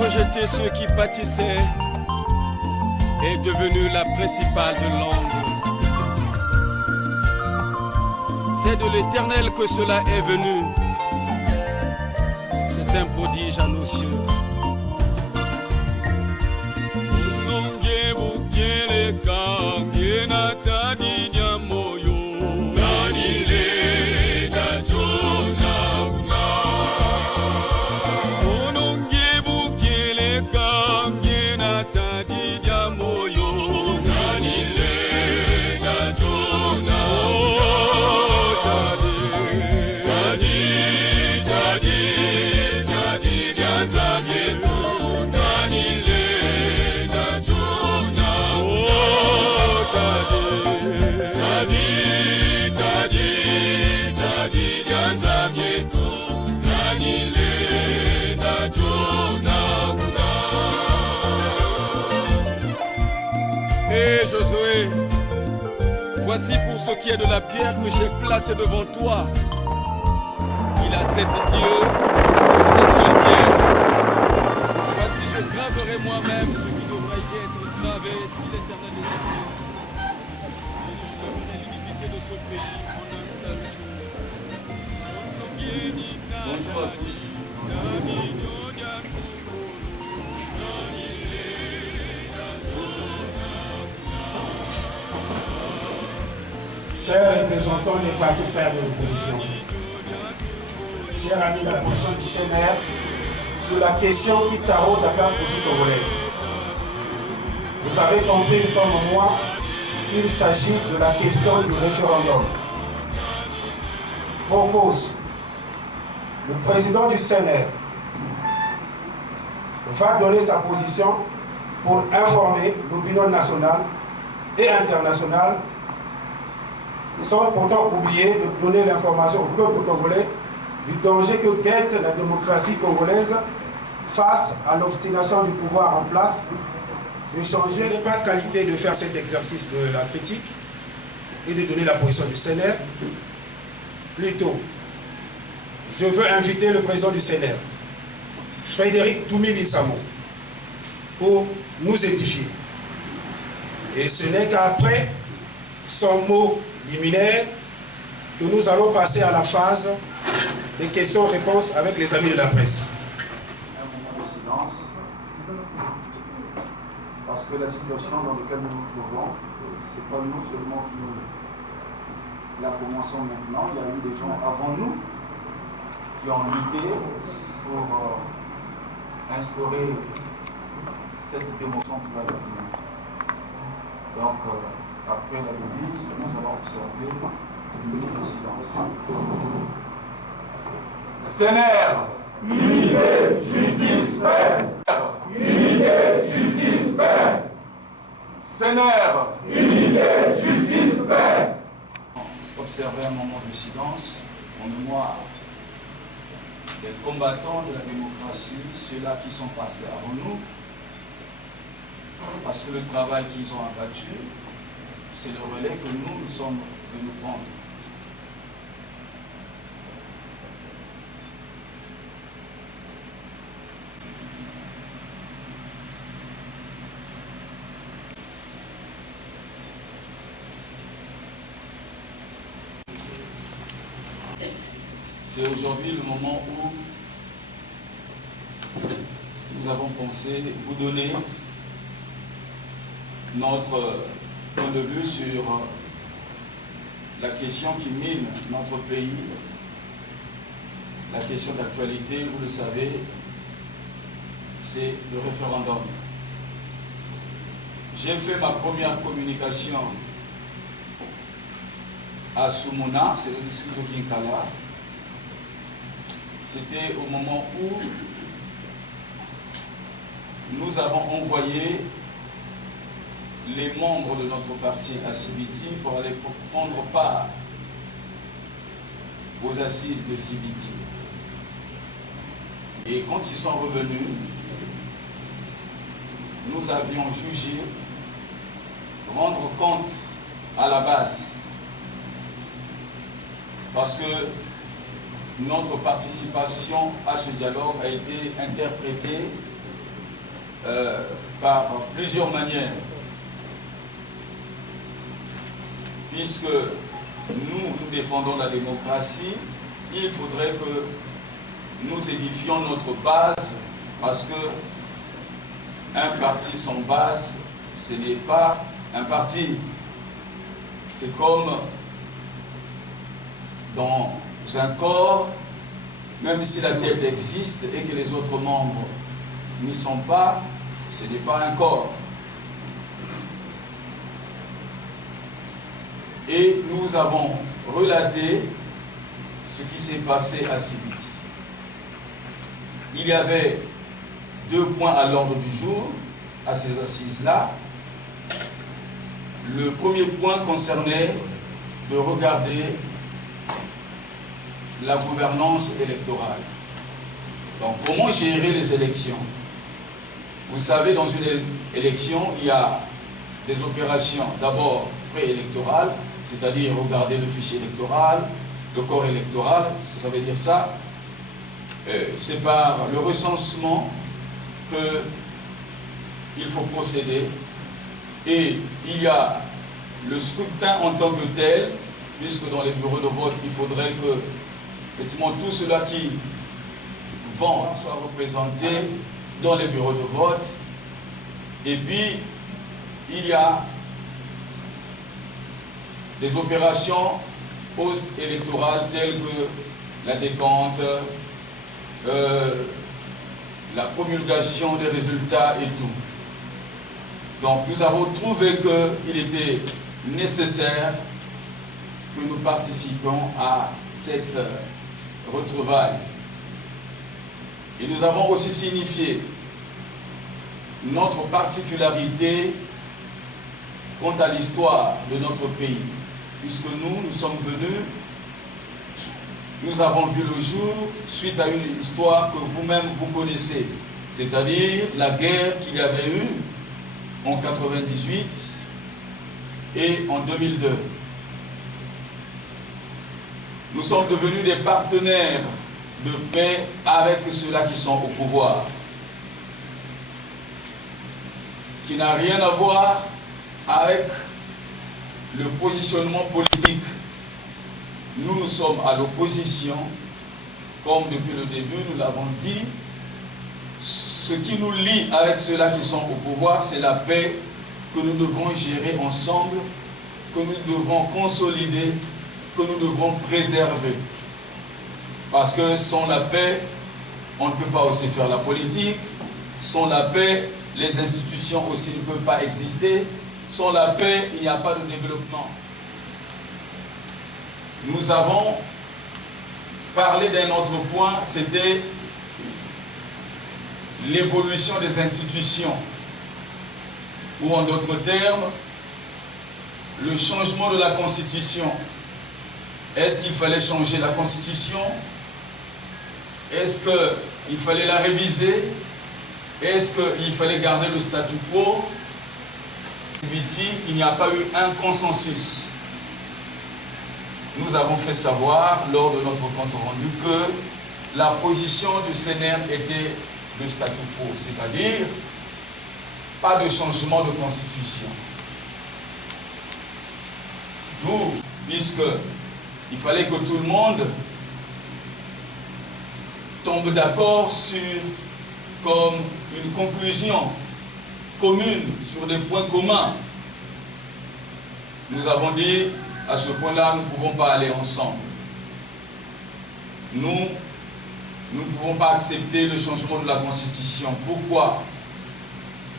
Rejeter ceux qui bâtissaient est devenue la principale de l'angle. C'est de l'Éternel que cela est venu. C'est un prodige à nos yeux. Et Josué, voici pour ce qui est de la pierre que j'ai placée devant toi. Il a 7 yeux sur cette seule pierre. Voici, je graverai moi-même ce qui devra y être gravé, dit l'Éternel des armées. Et je leverai l'iniquité de ce pays en un seul jour. Bonjour à tous. Chers représentants des partis frères de l'opposition, chers amis de la position du CNR, sur la question qui taraude la classe politique congolaise. Vous savez compris comme moi qu'il s'agit de la question du référendum. Pour cause, le président du CNR va donner sa position pour informer l'opinion nationale et internationale, sans pourtant oublier de donner l'information au peuple congolais du danger que guette la démocratie congolaise face à l'obstination du pouvoir en place, de changer. Je n'ai pas qualité de faire cet exercice de la critique et de donner la position du CNR. Plutôt, je veux inviter le président du CNR, Frédéric Toumi-Binsamo, pour nous édifier. Et ce n'est qu'après son mot liminaire que nous allons passer à la phase des questions-réponses avec les amis de la presse. Un moment de silence, parce que la situation dans laquelle nous nous trouvons, ce n'est pas nous seulement qui la commençons maintenant, il y a eu des gens avant nous qui ont lutté pour instaurer cette démocratie qui va venir. Donc, après la devise, nous allons observer une minute de silence. CNR, unité, justice, paix. Unité, justice, paix. CNR, unité, justice, paix. Observer un moment de silence en mémoire des combattants de la démocratie, ceux-là qui sont passés avant nous, parce que le travail qu'ils ont abattu, c'est le relais que nous sommes venus prendre. C'est aujourd'hui le moment où nous avons pensé vous donner notre point de vue sur la question qui mine notre pays la question d'actualité, vous le savez, c'est le référendum. J'ai fait ma première communication à Soumouna, c'est le district de Kinkala. C'était au moment où nous avons envoyé les membres de notre parti à Sibiti pour aller prendre part aux assises de Sibiti. Et quand ils sont revenus, nous avions jugé rendre compte à la base, parce que notre participation à ce dialogue a été interprétée par plusieurs manières, puisque nous défendons la démocratie, il faudrait que nous édifions notre base, parce que un parti sans base, ce n'est pas un parti. C'est comme dans un corps, même si la tête existe et que les autres membres n'y sont pas, ce n'est pas un corps. Et nous avons relaté ce qui s'est passé à Sibiti. Il y avait 2 points à l'ordre du jour à ces assises-là. Le premier point concernait de regarder la gouvernance électorale. Donc, comment gérer les élections? Vous savez, dans une élection, il y a des opérations d'abord préélectorales, c'est-à-dire regarder le fichier électoral, le corps électoral, ça veut dire ça. C'est par le recensement qu'il faut procéder. Et il y a le scrutin en tant que tel, puisque dans les bureaux de vote, il faudrait que effectivement tous ceux-là qui vont soient représentés dans les bureaux de vote. Et puis, il y a des opérations post-électorales telles que la décompte, la promulgation des résultats et tout. Donc nous avons trouvé qu'il était nécessaire que nous participions à cette retrouvaille. Et nous avons aussi signifié notre particularité quant à l'histoire de notre pays, puisque nous sommes venus, nous avons vu le jour suite à une histoire que vous-même vous connaissez, c'est-à-dire la guerre qu'il y avait eu en 1998 et en 2002. Nous sommes devenus des partenaires de paix avec ceux-là qui sont au pouvoir, qui n'a rien à voir avec le positionnement politique. Nous sommes à l'opposition, comme depuis le début nous l'avons dit. Ce qui nous lie avec ceux-là qui sont au pouvoir, c'est la paix que nous devons gérer ensemble, que nous devons consolider, que nous devrons préserver. Parce que sans la paix, on ne peut pas aussi faire la politique. Sans la paix, les institutions aussi ne peuvent pas exister. Sans la paix, il n'y a pas de développement. Nous avons parlé d'un autre point, c'était l'évolution des institutions, ou en d'autres termes, le changement de la Constitution. Est-ce qu'il fallait changer la Constitution? Est-ce qu'il fallait la réviser? Est-ce qu'il fallait garder le statu quo? Il n'y a pas eu un consensus. Nous avons fait savoir lors de notre compte rendu que la position du CNR était le statu quo, c'est-à-dire pas de changement de constitution. D'où, puisqu'il fallait que tout le monde tombe d'accord sur comme une conclusion commune, sur des points communs. Nous avons dit, à ce point-là, nous ne pouvons pas aller ensemble. Nous, nous ne pouvons pas accepter le changement de la Constitution. Pourquoi?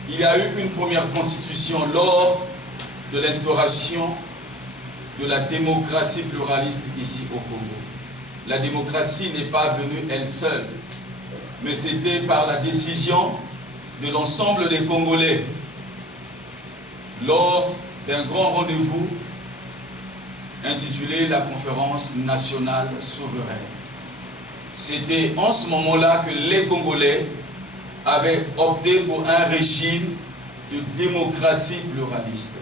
Il y a eu une première Constitution lors de l'instauration de la démocratie pluraliste ici au Congo. La démocratie n'est pas venue elle seule, mais c'était par la décision de l'ensemble des Congolais lors d'un grand rendez-vous intitulé la Conférence nationale souveraine. C'était en ce moment-là que les Congolais avaient opté pour un régime de démocratie pluraliste.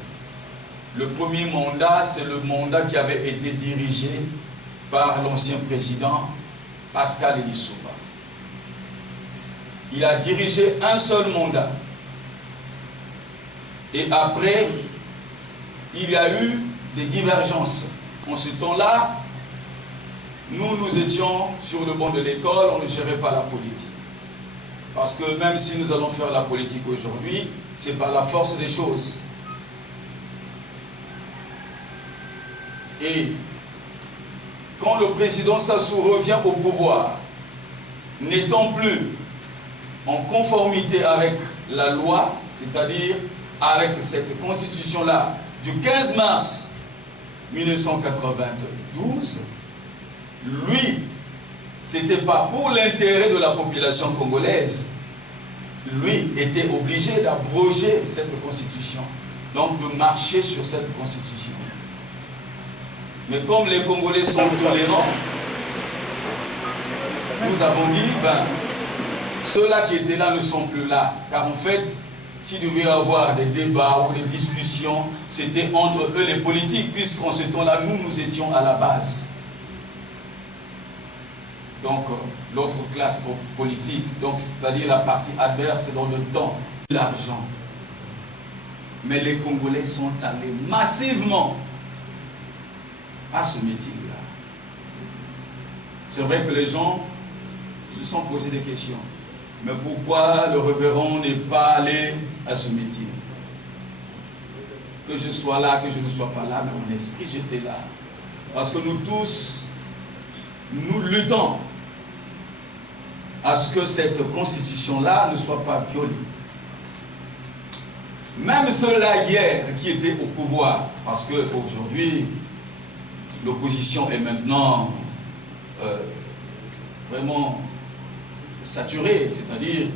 Le premier mandat, c'est le mandat qui avait été dirigé par l'ancien président Pascal Elisouba. Il a dirigé un seul mandat. Et après, il y a eu des divergences. En ce temps-là, nous étions sur le banc de l'école, on ne gérait pas la politique. Parce que même si nous allons faire la politique aujourd'hui, c'est par la force des choses. Et quand le président Sassou revient au pouvoir, n'étant plus en conformité avec la loi, c'est-à-dire avec cette constitution-là du 15 mars 1992, lui, c'était pas pour l'intérêt de la population congolaise. Lui était obligé d'abroger cette constitution, donc de marcher sur cette constitution. Mais comme les Congolais sont tolérants, nous avons dit, ceux-là qui étaient là ne sont plus là. Car en fait, s'il devait y avoir des débats ou des discussions, c'était entre eux les politiques, puisqu'en ce temps-là, nous étions à la base. Donc, l'autre classe politique, c'est-à-dire la partie adverse dans le temps, l'argent. Mais les Congolais sont allés massivement à ce meeting-là. C'est vrai que les gens se sont posé des questions. Mais pourquoi le révérend n'est pas allé à ce meeting? Que je sois là, que je ne sois pas là, mais mon esprit, j'étais là. Parce que nous tous, nous luttons à ce que cette constitution-là ne soit pas violée. Même ceux-là hier qui étaient au pouvoir, parce qu'aujourd'hui, l'opposition est maintenant vraiment saturée, c'est-à-dire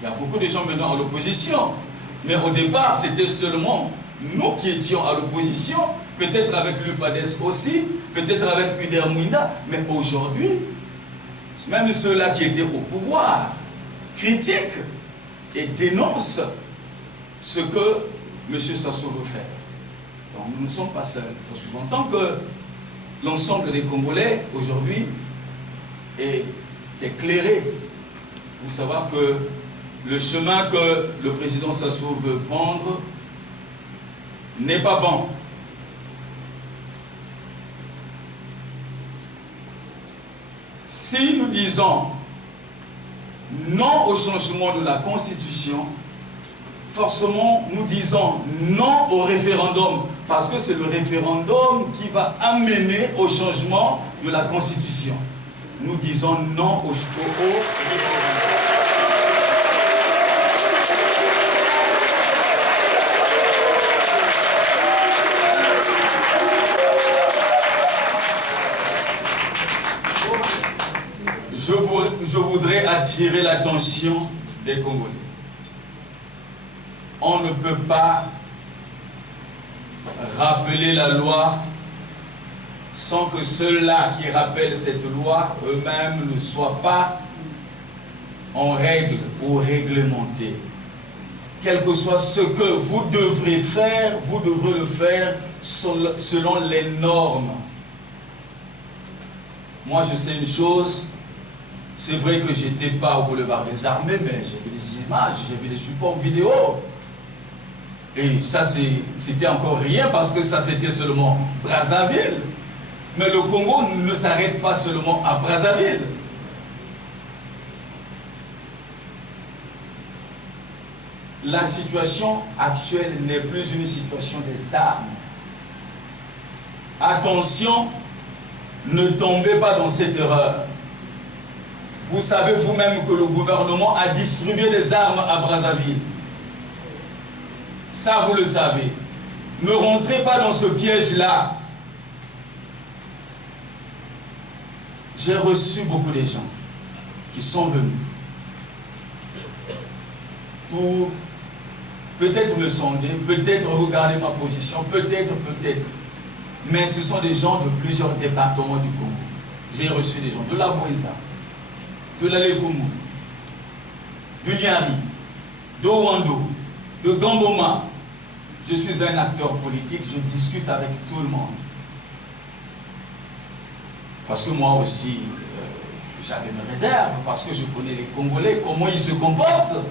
il y a beaucoup de gens maintenant à l'opposition, mais au départ c'était seulement nous qui étions à l'opposition, peut-être avec l'UPADES aussi, peut-être avec UDER-Mouinda, mais aujourd'hui, même ceux-là qui étaient au pouvoir critiquent et dénoncent ce que M. Sassou veut faire. Donc nous ne sommes pas seuls. Ça sous-entend que l'ensemble des Congolais aujourd'hui est éclairé pour savoir que le chemin que le président Sassou veut prendre n'est pas bon. Si nous disons non au changement de la Constitution, forcément nous disons non au référendum, parce que c'est le référendum qui va amener au changement de la Constitution. Nous disons non au référendum. Je voudrais attirer l'attention des Congolais. On ne peut pas rappeler la loi sans que ceux-là qui rappellent cette loi eux-mêmes ne soient pas en règle ou réglementés. Quel que soit ce que vous devrez faire, vous devrez le faire selon les normes. Moi, je sais une chose. C'est vrai que je n'étais pas au boulevard des Armées, mais j'ai vu des images, j'ai vu des supports vidéo. Et ça, c'était encore rien parce que ça, c'était seulement Brazzaville. Mais le Congo ne s'arrête pas seulement à Brazzaville. La situation actuelle n'est plus une situation des armes. Attention, ne tombez pas dans cette erreur. Vous savez vous-même que le gouvernement a distribué des armes à Brazzaville. Ça, vous le savez. Ne rentrez pas dans ce piège-là. J'ai reçu beaucoup de gens qui sont venus pour peut-être me sonder, peut-être regarder ma position, peut-être. Mais ce sont des gens de plusieurs départements du Congo. J'ai reçu des gens de la Bouéza, de la Lekoumou, du Nyari, de Wando, de Gamboma. Je suis un acteur politique, je discute avec tout le monde. Parce que moi aussi, j'avais mes réserves, parce que je connais les Congolais, comment ils se comportent.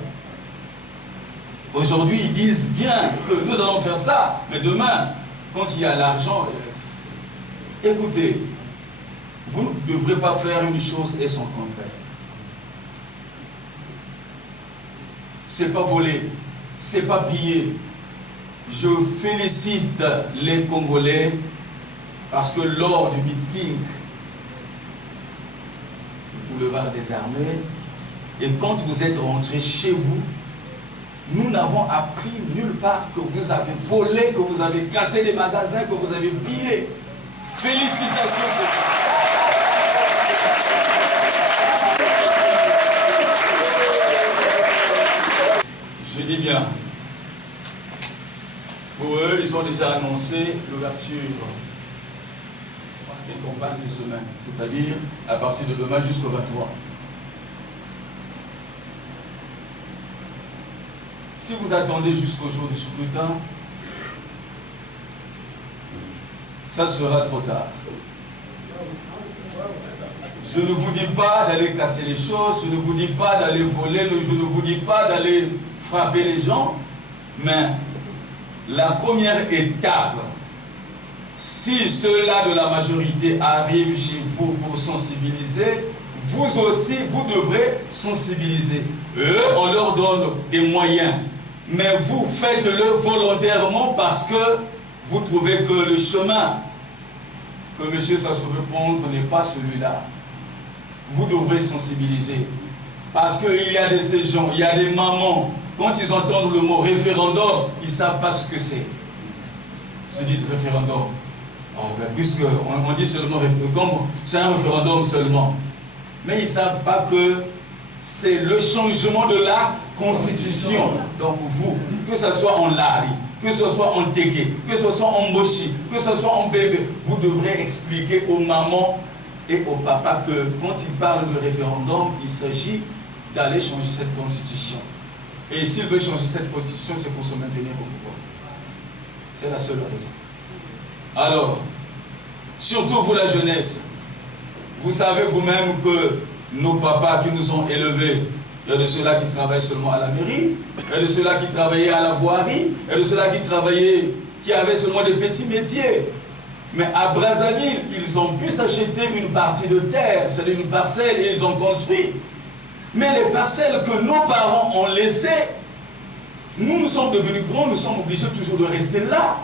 Aujourd'hui, ils disent bien que nous allons faire ça, mais demain, quand il y a l'argent, écoutez, vous ne devrez pas faire une chose et son contraire. C'est pas voler, c'est pas piller. Je félicite les Congolais parce que lors du meeting au boulevard des Armées, et quand vous êtes rentrés chez vous, nous n'avons appris nulle part que vous avez volé, que vous avez cassé des magasins, que vous avez pillé. Félicitations pour ça. Je dis bien, pour eux, ils ont déjà annoncé l'ouverture des campagnes de semaine, c'est-à-dire à partir de demain jusqu'au 23. Si vous attendez jusqu'au jour du scrutin, ça sera trop tard. Je ne vous dis pas d'aller casser les choses, je ne vous dis pas d'aller voler, je ne vous dis pas d'aller frapper les gens, mais la première étape, si ceux-là de la majorité arrivent chez vous pour sensibiliser, vous aussi, vous devrez sensibiliser. Eux, on leur donne des moyens. Mais vous faites-le volontairement parce que vous trouvez que le chemin que M. Sassou veut prendre n'est pas celui-là. Vous devrez sensibiliser. Parce qu'il y a ces gens, il y a des mamans, quand ils entendent le mot référendum, ils ne savent pas ce que c'est. Ils se disent référendum. Oh, ben, puisqu'on dit seulement référendum, c'est un référendum seulement. Mais ils ne savent pas que c'est le changement de la Constitution. Donc vous, que ce soit en Lari, que ce soit en Tégué, que ce soit en Moshi, que ce soit en Bébé, vous devrez expliquer aux mamans et aux papas que quand ils parlent de référendum, il s'agit d'aller changer cette Constitution. Et s'ils veulent changer cette Constitution, c'est pour se maintenir au pouvoir. C'est la seule raison. Alors, surtout vous la jeunesse, vous savez vous-même que nos papas qui nous ont élevés, il y a de ceux-là qui travaillent seulement à la mairie, il y a de ceux-là qui travaillaient à la voirie, il y a de ceux-là qui travaillaient, qui avaient seulement des petits métiers. Mais à Brazzaville, ils ont pu s'acheter une partie de terre, c'est-à-dire une parcelle, et ils ont construit. Mais les parcelles que nos parents ont laissées, nous sommes devenus grands, nous sommes obligés toujours de rester là.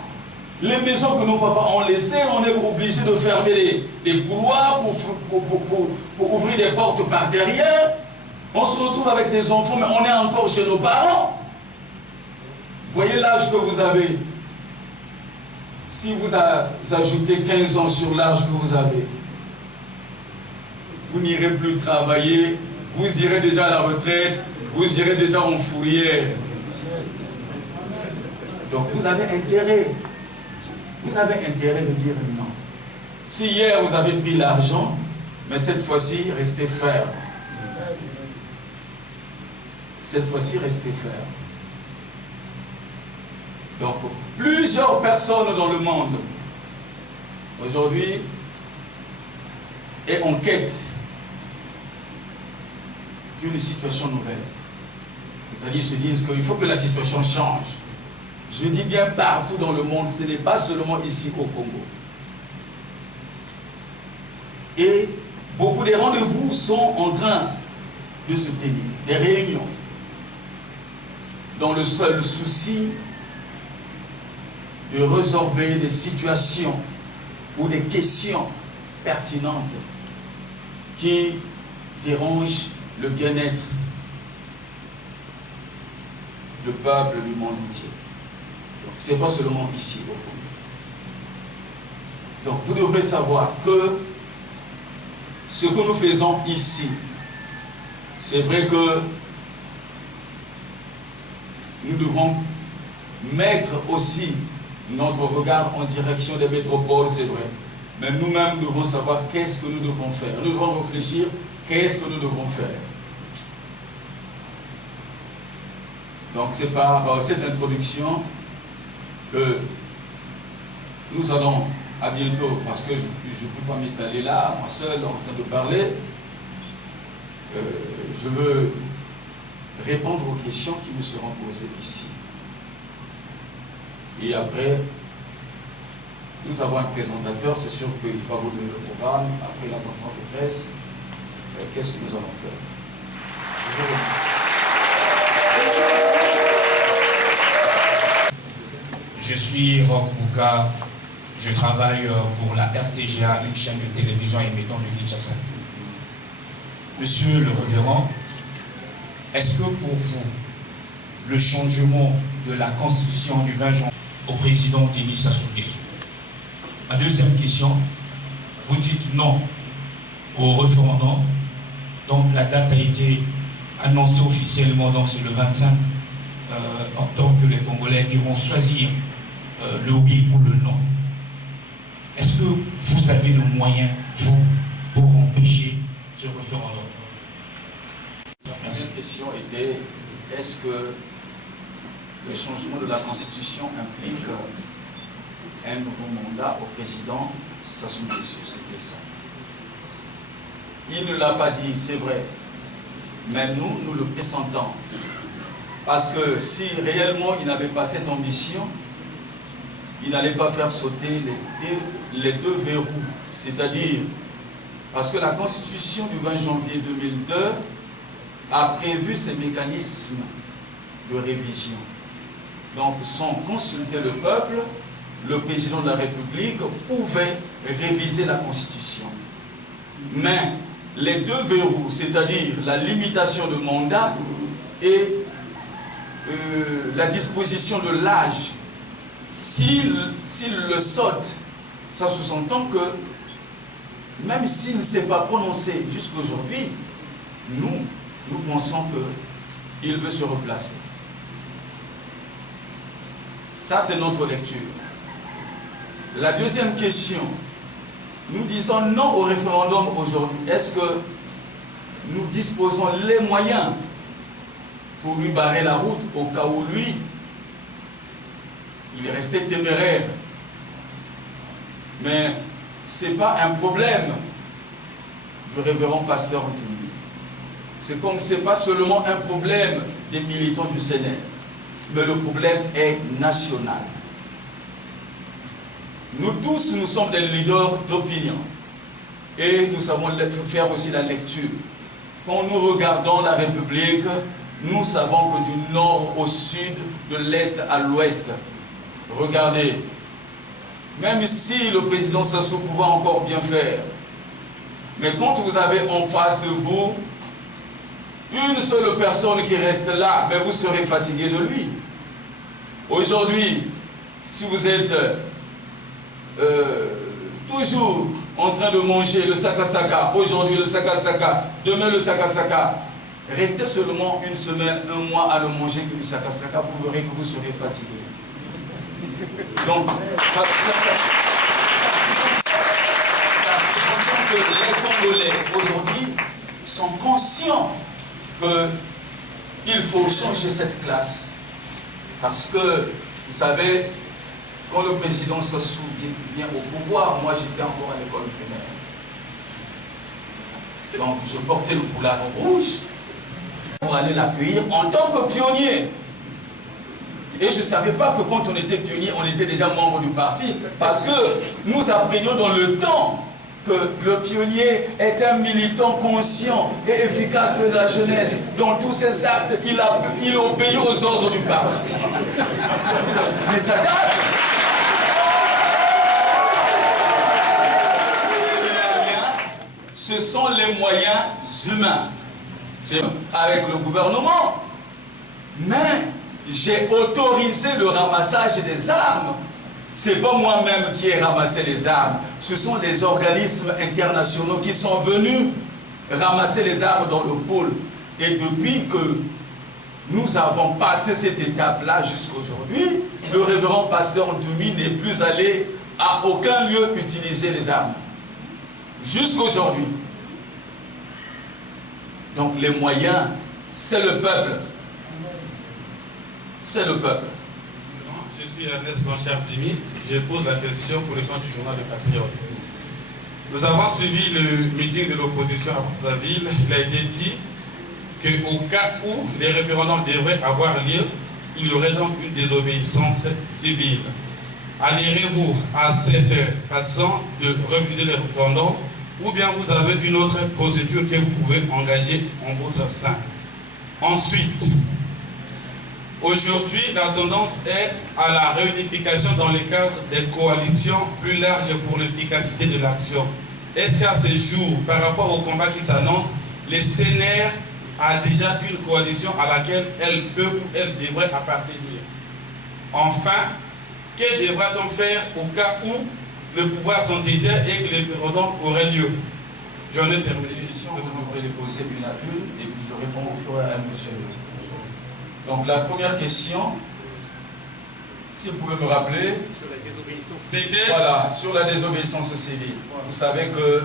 Les maisons que nos papas ont laissées, on est obligé de fermer des couloirs pour ouvrir des portes par derrière. On se retrouve avec des enfants, mais on est encore chez nos parents. Voyez l'âge que vous avez. Si vous ajoutez 15 ans sur l'âge que vous avez, vous n'irez plus travailler, vous irez déjà à la retraite, vous irez déjà en fourrière. Donc vous avez intérêt. Vous avez intérêt de dire non. Si hier vous avez pris l'argent, mais cette fois-ci, restez ferme. Cette fois-ci, restez ferme. Donc, plusieurs personnes dans le monde, aujourd'hui, est en quête d'une situation nouvelle. C'est-à-dire, se disent qu'il faut que la situation change. Je dis bien partout dans le monde, ce n'est pas seulement ici au Congo. Et beaucoup des rendez-vous sont en train de se tenir, des réunions, dans le seul souci de résorber des situations ou des questions pertinentes qui dérange le bien-être du peuple du monde entier. Donc, ce n'est pas seulement ici au Congo. Donc, vous devrez savoir que ce que nous faisons ici, c'est vrai que nous devons mettre aussi notre regard en direction des métropoles, c'est vrai. Mais nous-mêmes devons savoir qu'est-ce que nous devons faire. Nous devons réfléchir qu'est-ce que nous devons faire. Donc c'est par cette introduction que nous allons à bientôt, parce que je ne peux pas m'étaler là, moi seul, en train de parler. Je veux répondre aux questions qui nous seront posées ici. Et après, nous avons un présentateur, c'est sûr qu'il va vous donner le programme. Après la conférence de presse, qu'est-ce que nous allons faire? Je vous remercie. Je suis Roch Bouka, je travaille pour la RTGA, une chaîne de télévision émettant de Kinshasa. Monsieur le révérend, est-ce que pour vous, le changement de la constitution du 20 janvier au président Denis Sassou Nguesso? Ma deuxième question, vous dites non au référendum, donc la date a été annoncée officiellement, donc c'est le 25 octobre que les Congolais iront choisir le oui ou le non. Est-ce que vous avez le moyen, vous, pour empêcher ce référendum? La deuxième question était, est-ce que le changement de la Constitution implique un nouveau mandat au président Sassou Nguesso? C'était ça. Il ne l'a pas dit, c'est vrai. Mais nous le pressentons. Parce que si réellement il n'avait pas cette ambition, il n'allait pas faire sauter les deux verrous. C'est-à-dire, parce que la Constitution du 20 janvier 2002 a prévu ces mécanismes de révision. Donc, sans consulter le peuple, le président de la République pouvait réviser la Constitution. Mais les deux verrous, c'est-à-dire la limitation de mandat et la disposition de l'âge, s'il le saute, ça sous-entend que même s'il ne s'est pas prononcé jusqu'aujourd'hui, nous pensons qu'il veut se replacer. Ça, c'est notre lecture. La deuxième question, nous disons non au référendum aujourd'hui. Est-ce que nous disposons les moyens pour lui barrer la route au cas où lui, il est resté téméraire? Mais ce n'est pas un problème du révérend pasteur Ntoumbi. C'est comme ce n'est pas seulement un problème des militants du Sénat, mais le problème est national. Nous tous, nous sommes des leaders d'opinion. Et nous savons faire aussi la lecture. Quand nous regardons la République, nous savons que du nord au sud, de l'est à l'ouest, regardez, même si le président Sassou pouvait encore bien faire, mais quand vous avez en face de vous une seule personne qui reste là, mais vous serez fatigué de lui. Aujourd'hui, si vous êtes toujours en train de manger le saka-saka, aujourd'hui le saka-saka, demain le saka-saka, restez seulement une semaine, un mois à le manger que du saka-saka, vous verrez que vous serez fatigué. Donc, ça que les Congolais aujourd'hui sont conscients qu'il faut changer cette classe. Parce que, vous savez, quand le président Sassou vient au pouvoir, moi j'étais encore à l'école primaire. Donc je portais le foulard rouge pour aller l'accueillir en tant que pionnier. Et je ne savais pas que quand on était pionnier, on était déjà membre du parti, parce que nous apprenions dans le temps que le pionnier est un militant conscient et efficace de la jeunesse. Dans tous ses actes, il obéit aux ordres du parti. Mais ça date. ce sont les moyens humains. C'est avec le gouvernement. Mais j'ai autorisé le ramassage des armes. Ce n'est pas moi-même qui ai ramassé les armes. Ce sont des organismes internationaux qui sont venus ramasser les armes dans le pôle. Et depuis que nous avons passé cette étape-là jusqu'aujourd'hui, le révérend pasteur Ntoumi n'est plus allé à aucun lieu utiliser les armes. Jusqu'aujourd'hui. Donc les moyens, c'est le peuple. C'est le peuple. Je suis Ernest Conchard-Dimi. Je pose la question pour le compte du journal Le Patriote. Nous avons suivi le meeting de l'opposition à Brazzaville. Il a été dit qu'au cas où les référendums devraient avoir lieu, il y aurait donc une désobéissance civile. Allez-vous à cette façon de refuser les référendums ou bien vous avez une autre procédure que vous pouvez engager en votre sein? Ensuite, aujourd'hui, la tendance est à la réunification dans le cadre des coalitions plus larges pour l'efficacité de l'action. Est-ce qu'à ce jour, par rapport au combat qui s'annonce, les CNR a déjà une coalition à laquelle elle peut ou elle devrait appartenir? Enfin, que devra-t-on faire au cas où le pouvoir s'entêtait et que les référendums auraient lieu? J'en ai terminé. Vous devrez les poser une à une et puis je réponds au fur et à mesure. Donc la première question, si vous pouvez me rappeler, sur la désobéissance civile. Voilà, sur la désobéissance civile. Vous savez que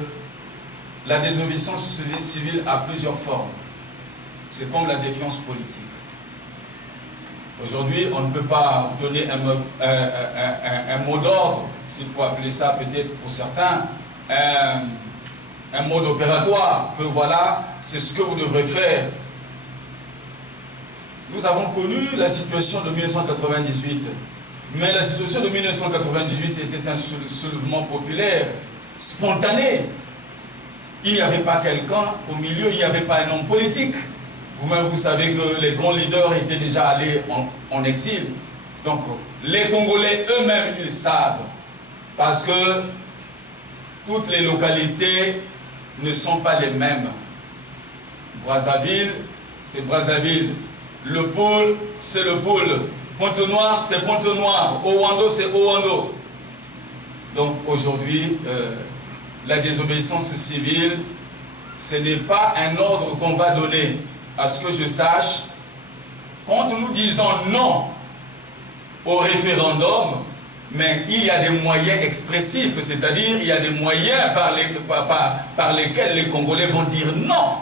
la désobéissance civile a plusieurs formes. C'est comme la défiance politique. Aujourd'hui, on ne peut pas donner un mot d'ordre, s'il faut appeler ça peut-être pour certains, un mode opératoire, que voilà, c'est ce que vous devrez faire. Nous avons connu la situation de 1998, mais la situation de 1998 était un soulèvement populaire, spontané. Il n'y avait pas quelqu'un au milieu, il n'y avait pas un homme politique. Vous-même, vous savez que les grands leaders étaient déjà allés en exil. Donc, les Congolais eux-mêmes, ils savent, parce que toutes les localités ne sont pas les mêmes. Brazzaville, c'est Brazzaville. Le pôle, c'est le pôle. Pointe-Noire, c'est Pointe-Noire. Owando, c'est Owando. Donc aujourd'hui, la désobéissance civile, ce n'est pas un ordre qu'on va donner. À ce que je sache, quand nous disons non au référendum, mais il y a des moyens expressifs, c'est-à-dire il y a des moyens par lesquels les Congolais vont dire non.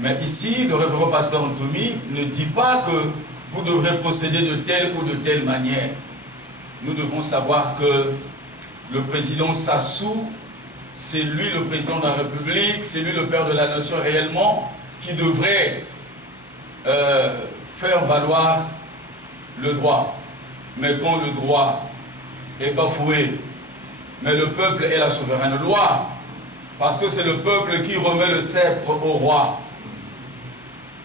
Mais ici, le révérend pasteur Ntoumi ne dit pas que vous devrez procéder de telle ou de telle manière. Nous devons savoir que le président Sassou, c'est lui le président de la République, c'est lui le père de la nation réellement, qui devrait faire valoir le droit. Mais quand le droit est bafoué, mais le peuple est la souveraine loi, parce que c'est le peuple qui remet le sceptre au roi.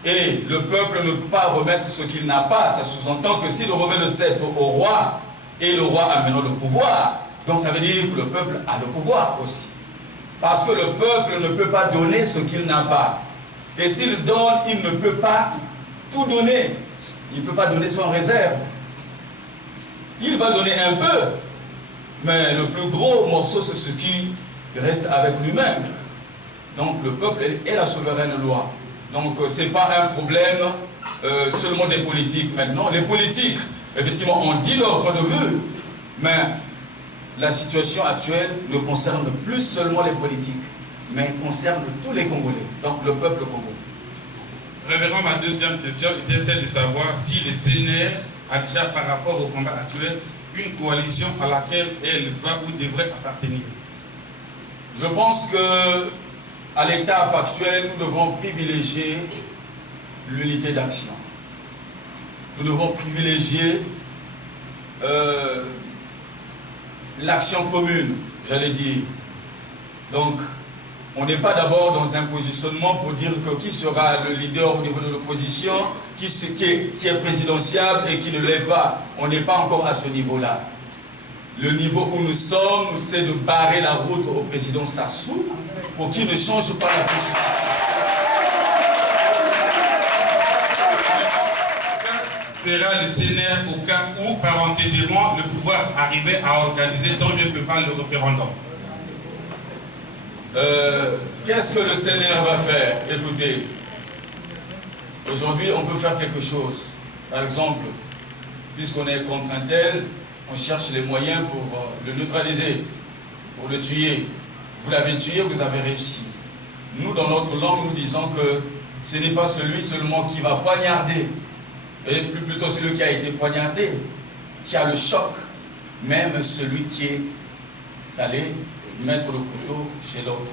Et le peuple ne peut pas remettre ce qu'il n'a pas. Ça sous-entend que s'il remet le sceptre au roi, et le roi a maintenant le pouvoir, donc ça veut dire que le peuple a le pouvoir aussi. Parce que le peuple ne peut pas donner ce qu'il n'a pas. Et s'il donne, il ne peut pas tout donner. Il ne peut pas donner sans réserve. Il va donner un peu, mais le plus gros morceau, c'est ce qui reste avec lui-même. Donc le peuple est la souveraine loi. Donc ce n'est pas un problème seulement des politiques maintenant. Les politiques, effectivement, ont dit leur point de vue, mais la situation actuelle ne concerne plus seulement les politiques, mais concerne tous les Congolais, donc le peuple congolais. Révérend, ma deuxième question était celle de savoir si le CNR a déjà, par rapport au combat actuel, une coalition à laquelle elle va ou devrait appartenir. Je pense que à l'étape actuelle, nous devons privilégier l'unité d'action. Nous devons privilégier l'action commune, j'allais dire. Donc, on n'est pas d'abord dans un positionnement pour dire que qui sera le leader au niveau de l'opposition, qui est présidentiable et qui ne l'est pas. On n'est pas encore à ce niveau-là. le niveau où nous sommes, c'est de barrer la route au président Sassou pour qu'il ne change pas la position. Fera le CNR au cas où, parenthèsement, le pouvoir arrivait à organiser tant mieux que mal le référendum. Qu'est-ce que le CNR va faire? Écoutez, aujourd'hui, on peut faire quelque chose. Par exemple, puisqu'on est contre un tel, on cherche les moyens pour le neutraliser, pour le tuer. Vous l'avez tué, vous avez réussi. Nous, dans notre langue, nous disons que ce n'est pas celui seulement qui va poignarder, et plutôt celui qui a été poignardé, qui a le choc, même celui qui est allé mettre le couteau chez l'autre.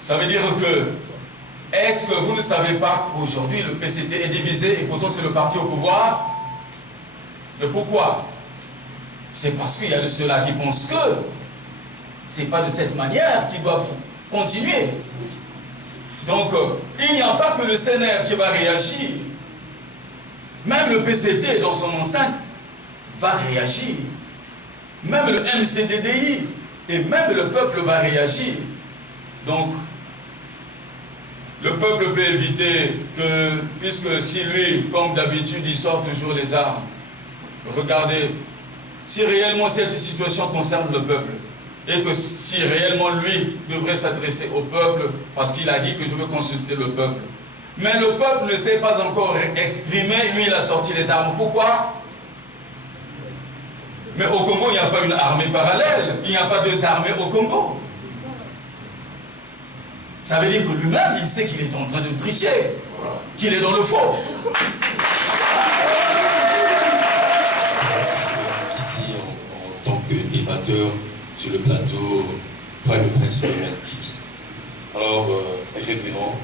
Ça veut dire que, est-ce que vous ne savez pas qu'aujourd'hui le PCT est divisé et pourtant c'est le parti au pouvoir? Mais pourquoi? C'est parce qu'il y a ceux-là qui pensent que c'est pas de cette manière qu'ils doivent continuer. Donc, il n'y a pas que le CNR qui va réagir. Même le PCT, dans son enceinte, va réagir. Même le MCDDI et même le peuple va réagir. Donc, le peuple peut éviter que, puisque si lui, comme d'habitude, il sort toujours les armes, regardez, si réellement cette situation concerne le peuple, et que si réellement lui devrait s'adresser au peuple, parce qu'il a dit que je veux consulter le peuple, mais le peuple ne s'est pas encore exprimé, lui il a sorti les armes. Pourquoi? Mais au Congo, il n'y a pas une armée parallèle, il n'y a pas deux armées au Congo. Ça veut dire que lui-même, il sait qu'il est en train de tricher, qu'il est dans le faux. Ici, en tant que débatteur sur le plateau, Point de presse de lundi. Alors, révérend,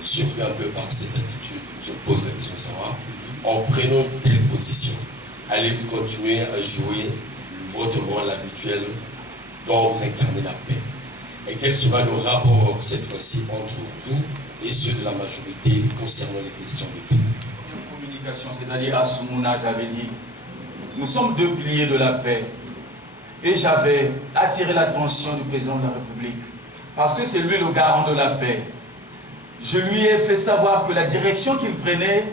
surpris un peu par cette attitude, je pose la question de savoir, en prenant telle position, allez-vous continuer à jouer votre rôle habituel dont vous incarnez la paix? Et quel sera le rapport cette fois-ci entre vous et ceux de la majorité concernant les questions de paix? Communication, c'est-à-dire à Soumouna, j'avais dit, nous sommes deux piliers de la paix. Et j'avais attiré l'attention du président de la République, parce que c'est lui le garant de la paix. Je lui ai fait savoir que la direction qu'il prenait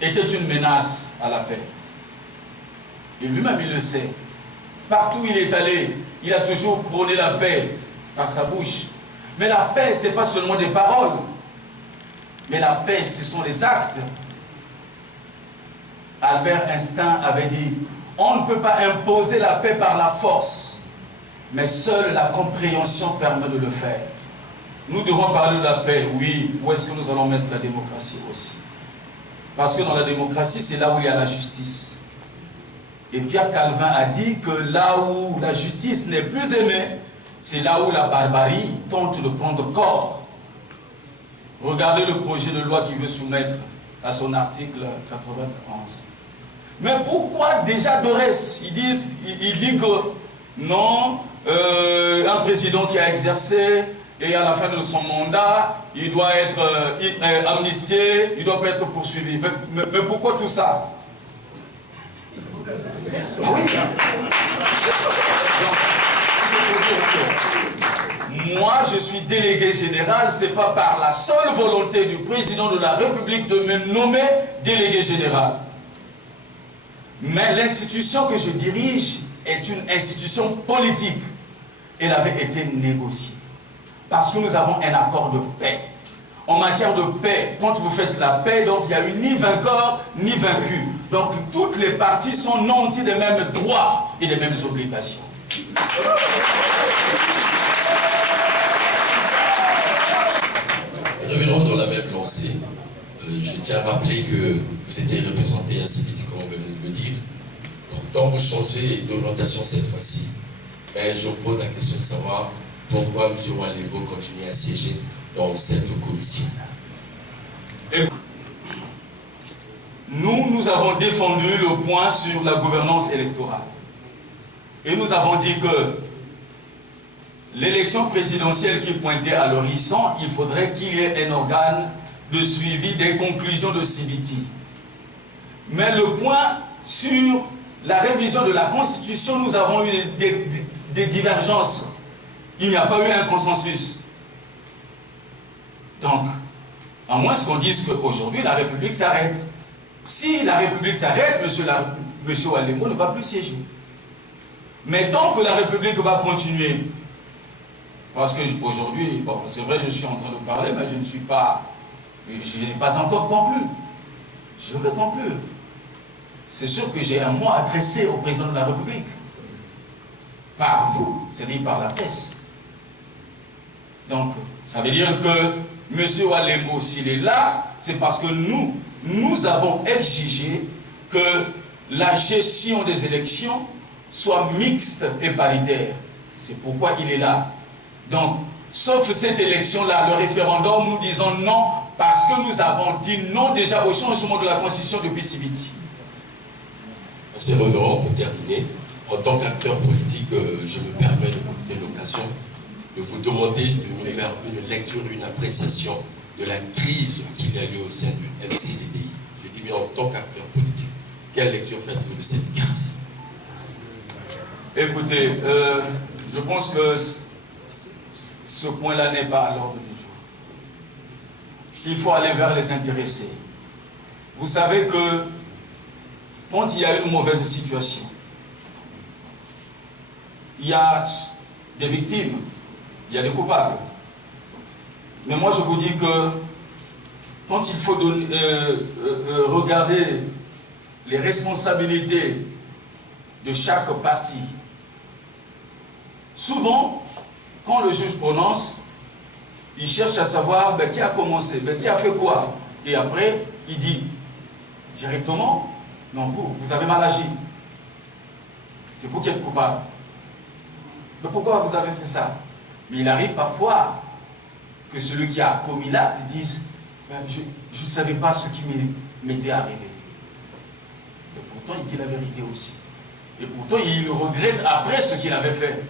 était une menace à la paix. Et lui-même, il le sait. Partout où il est allé, il a toujours prôné la paix par sa bouche. Mais la paix, ce n'est pas seulement des paroles. Mais la paix, ce sont les actes. Albert Einstein avait dit, on ne peut pas imposer la paix par la force, mais seule la compréhension permet de le faire. Nous devons parler de la paix, oui. Où est-ce que nous allons mettre la démocratie aussi? Parce que dans la démocratie, c'est là où il y a la justice. Et Pierre Calvin a dit que là où la justice n'est plus aimée, c'est là où la barbarie tente de prendre corps. Regardez le projet de loi qu'il veut soumettre à son article 91. Mais pourquoi déjà Dorès? Il dit que non, un président qui a exercé et à la fin de son mandat, il doit être amnistié, il doit pas être poursuivi. Mais pourquoi tout ça? Ah oui. Moi, je suis délégué général, c'est pas par la seule volonté du président de la République de me nommer délégué général. Mais l'institution que je dirige est une institution politique. Elle avait été négociée. Parce que nous avons un accord de paix. En matière de paix, quand vous faites la paix, donc il n'y a eu ni vainqueur ni vaincu. Donc toutes les parties sont nanties des mêmes droits et des mêmes obligations. Révérend, dans la même lancée, je tiens à rappeler que vous étiez représenté ainsi comme on vient de le dire. Pourtant, vous changez d'orientation cette fois-ci. Mais je vous pose la question de savoir pourquoi M. Oualego continue à siéger dans cette commission. Nous avons défendu le point sur la gouvernance électorale. Et nous avons dit que l'élection présidentielle qui pointait à l'horizon, il faudrait qu'il y ait un organe de suivi des conclusions de CBT. Mais le point sur la révision de la Constitution, nous avons eu des divergences. Il n'y a pas eu un consensus. Donc, à moins qu'on dise qu'aujourd'hui, la République s'arrête. Si la République s'arrête, M. Oualembo ne va plus siéger. Mais tant que la République va continuer, parce qu'aujourd'hui, bon, c'est vrai, je suis en train de parler, mais je n'ai pas encore conclu. Je veux conclure. C'est sûr que j'ai un mot adressé au président de la République. Par vous, c'est-à-dire par la presse. Donc, ça veut dire que M. Oualembo, s'il est là, c'est parce que nous avons exigé que la gestion des élections soit mixte et paritaire. C'est pourquoi il est là. Donc, sauf cette élection-là, le référendum, nous disons non, parce que nous avons dit non déjà au changement de la Constitution depuis Sibiti. Merci, révérend, pour terminer. En tant qu'acteur politique, je me permets de profiter de l'occasion de vous demander de nous faire une lecture, une appréciation de la crise qu'il y a eu au sein du MCDDI. Je dis bien en tant qu'acteur politique, quelle lecture faites-vous de cette crise? Écoutez, je pense que ce point-là n'est pas à l'ordre du jour. Il faut aller vers les intéressés. Vous savez que quand il y a une mauvaise situation, il y a des victimes, il y a des coupables. Mais moi je vous dis que quand il faut regarder les responsabilités de chaque partie, souvent, quand le juge prononce, il cherche à savoir qui a commencé, qui a fait quoi. Et après, il dit directement, non, vous avez mal agi. C'est vous qui êtes coupable. Mais pourquoi vous avez fait ça? Mais il arrive parfois que celui qui a commis l'acte dise, je ne savais pas ce qui m'était arrivé. Et pourtant, il dit la vérité aussi. Et pourtant, il regrette après ce qu'il avait fait.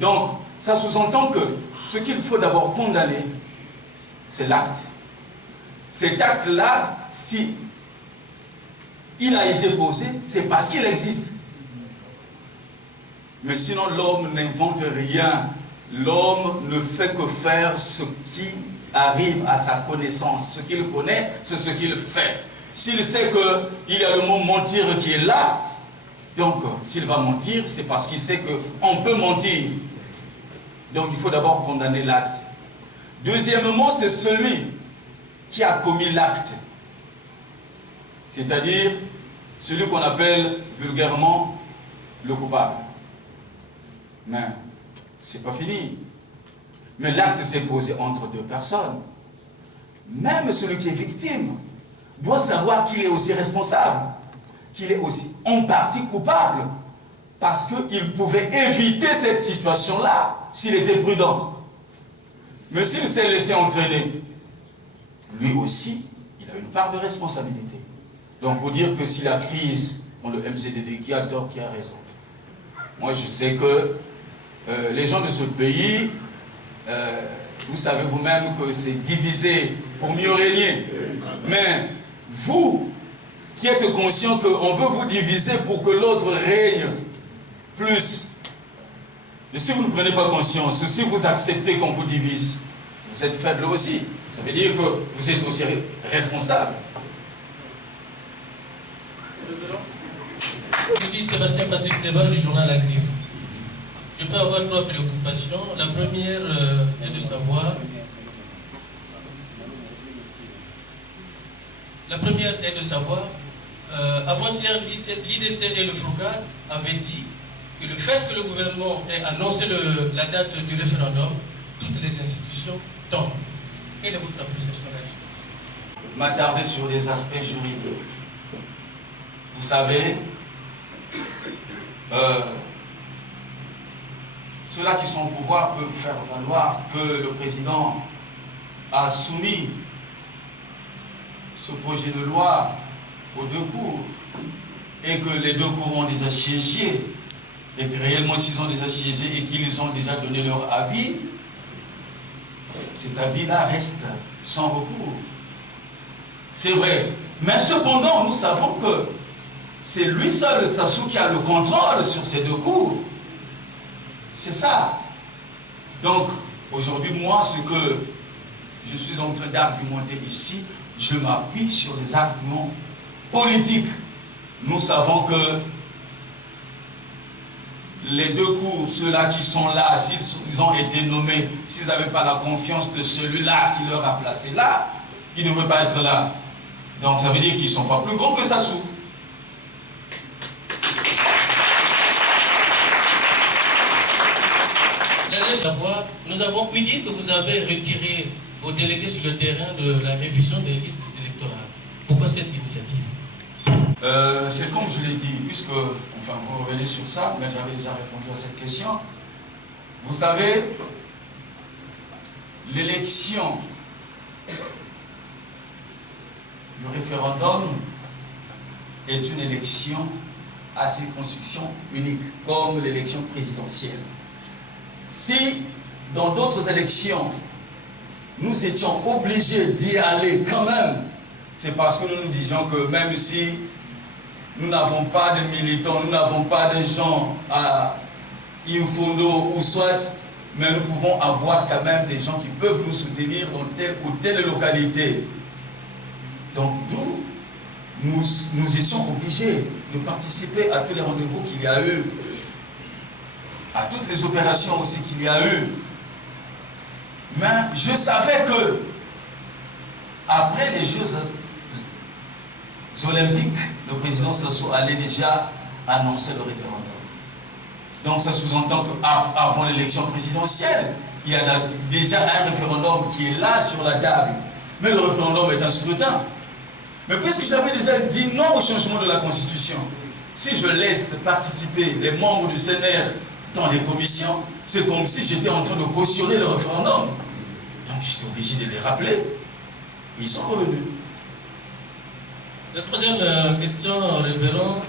Donc, ça sous-entend que ce qu'il faut d'abord condamner, c'est l'acte. Cet acte-là, si il a été posé, c'est parce qu'il existe. Mais sinon, l'homme n'invente rien. L'homme ne fait que faire ce qui arrive à sa connaissance. Ce qu'il connaît, c'est ce qu'il fait. S'il sait qu'il y a le mot mentir qui est là, donc s'il va mentir, c'est parce qu'il sait qu'on peut mentir. Donc il faut d'abord condamner l'acte. Deuxièmement, c'est celui qui a commis l'acte. C'est-à-dire celui qu'on appelle vulgairement le coupable. Mais c'est pas fini. Mais l'acte s'est posé entre deux personnes. Même celui qui est victime doit savoir qu'il est aussi responsable, qu'il est aussi en partie coupable, parce qu'il pouvait éviter cette situation-là s'il était prudent. Mais s'il s'est laissé entraîner, lui aussi, il a une part de responsabilité. Donc, pour dire que si la crise dans le MCDD, qui a tort, qui a raison. Moi, je sais que les gens de ce pays, vous savez vous-même que c'est divisé pour mieux régner. Mais vous, qui êtes conscient qu'on veut vous diviser pour que l'autre règne plus. Et si vous ne prenez pas conscience, si vous acceptez qu'on vous divise, vous êtes faible aussi. Ça veut dire que vous êtes aussi responsable. Je suis Sébastien Patrick Théval du journal La Griffe. Je peux avoir 3 préoccupations. La première est de savoir... avant-hier, l'IDC et le FROCAD avaient dit que le fait que le gouvernement ait annoncé la date du référendum, toutes les institutions tombent. Quelle est votre appréciation là-dessus? M'attarder sur les aspects juridiques. Vous savez, ceux-là qui sont au pouvoir peuvent faire valoir que le président a soumis ce projet de loi aux deux cours et que les deux cours ont déjà siégé et que réellement s'ils ont déjà siégé et qu'ils ont déjà donné leur avis, cet avis-là reste sans recours. C'est vrai. Mais cependant, nous savons que c'est lui seul, Sassou, qui a le contrôle sur ces deux cours. C'est ça. Donc, aujourd'hui, moi, ce que je suis en train d'argumenter ici, je m'appuie sur des arguments politiques. Nous savons que les deux cours, ceux-là qui sont là, s'ils ont été nommés, s'ils n'avaient pas la confiance de celui-là qui leur a placé là, ils ne devraient pas être là. Donc ça veut dire qu'ils ne sont pas plus grands que Sassou. Nous avons pu dire que vous avez retiré vos délégués sur le terrain de la révision des listes électorales. Pourquoi cette initiative? C'est comme je l'ai dit, puisque, enfin, vous revenez sur ça, mais j'avais déjà répondu à cette question. Vous savez, l'élection du référendum est une élection à circonscription unique, comme l'élection présidentielle. Si, dans d'autres élections, nous étions obligés d'y aller quand même, c'est parce que nous nous disions que même si nous n'avons pas de militants, nous n'avons pas de gens à Infondo ou soit, mais nous pouvons avoir quand même des gens qui peuvent nous soutenir dans telle ou telle localité. Donc d'où nous étions obligés de participer à tous les rendez-vous qu'il y a eu, à toutes les opérations aussi qu'il y a eu. Mais je savais que après les Jeux olympiques, le président Sassou allait déjà annoncer le référendum. Donc ça sous-entend qu'avant l'élection présidentielle, il y a déjà un référendum qui est là sur la table. Mais le référendum est un scrutin. Mais puisque j'avais déjà dit non au changement de la Constitution, si je laisse participer les membres du CNR dans les commissions, c'est comme si j'étais en train de cautionner le référendum. Donc j'étais obligé de les rappeler. Et ils sont revenus. La troisième question, révérend.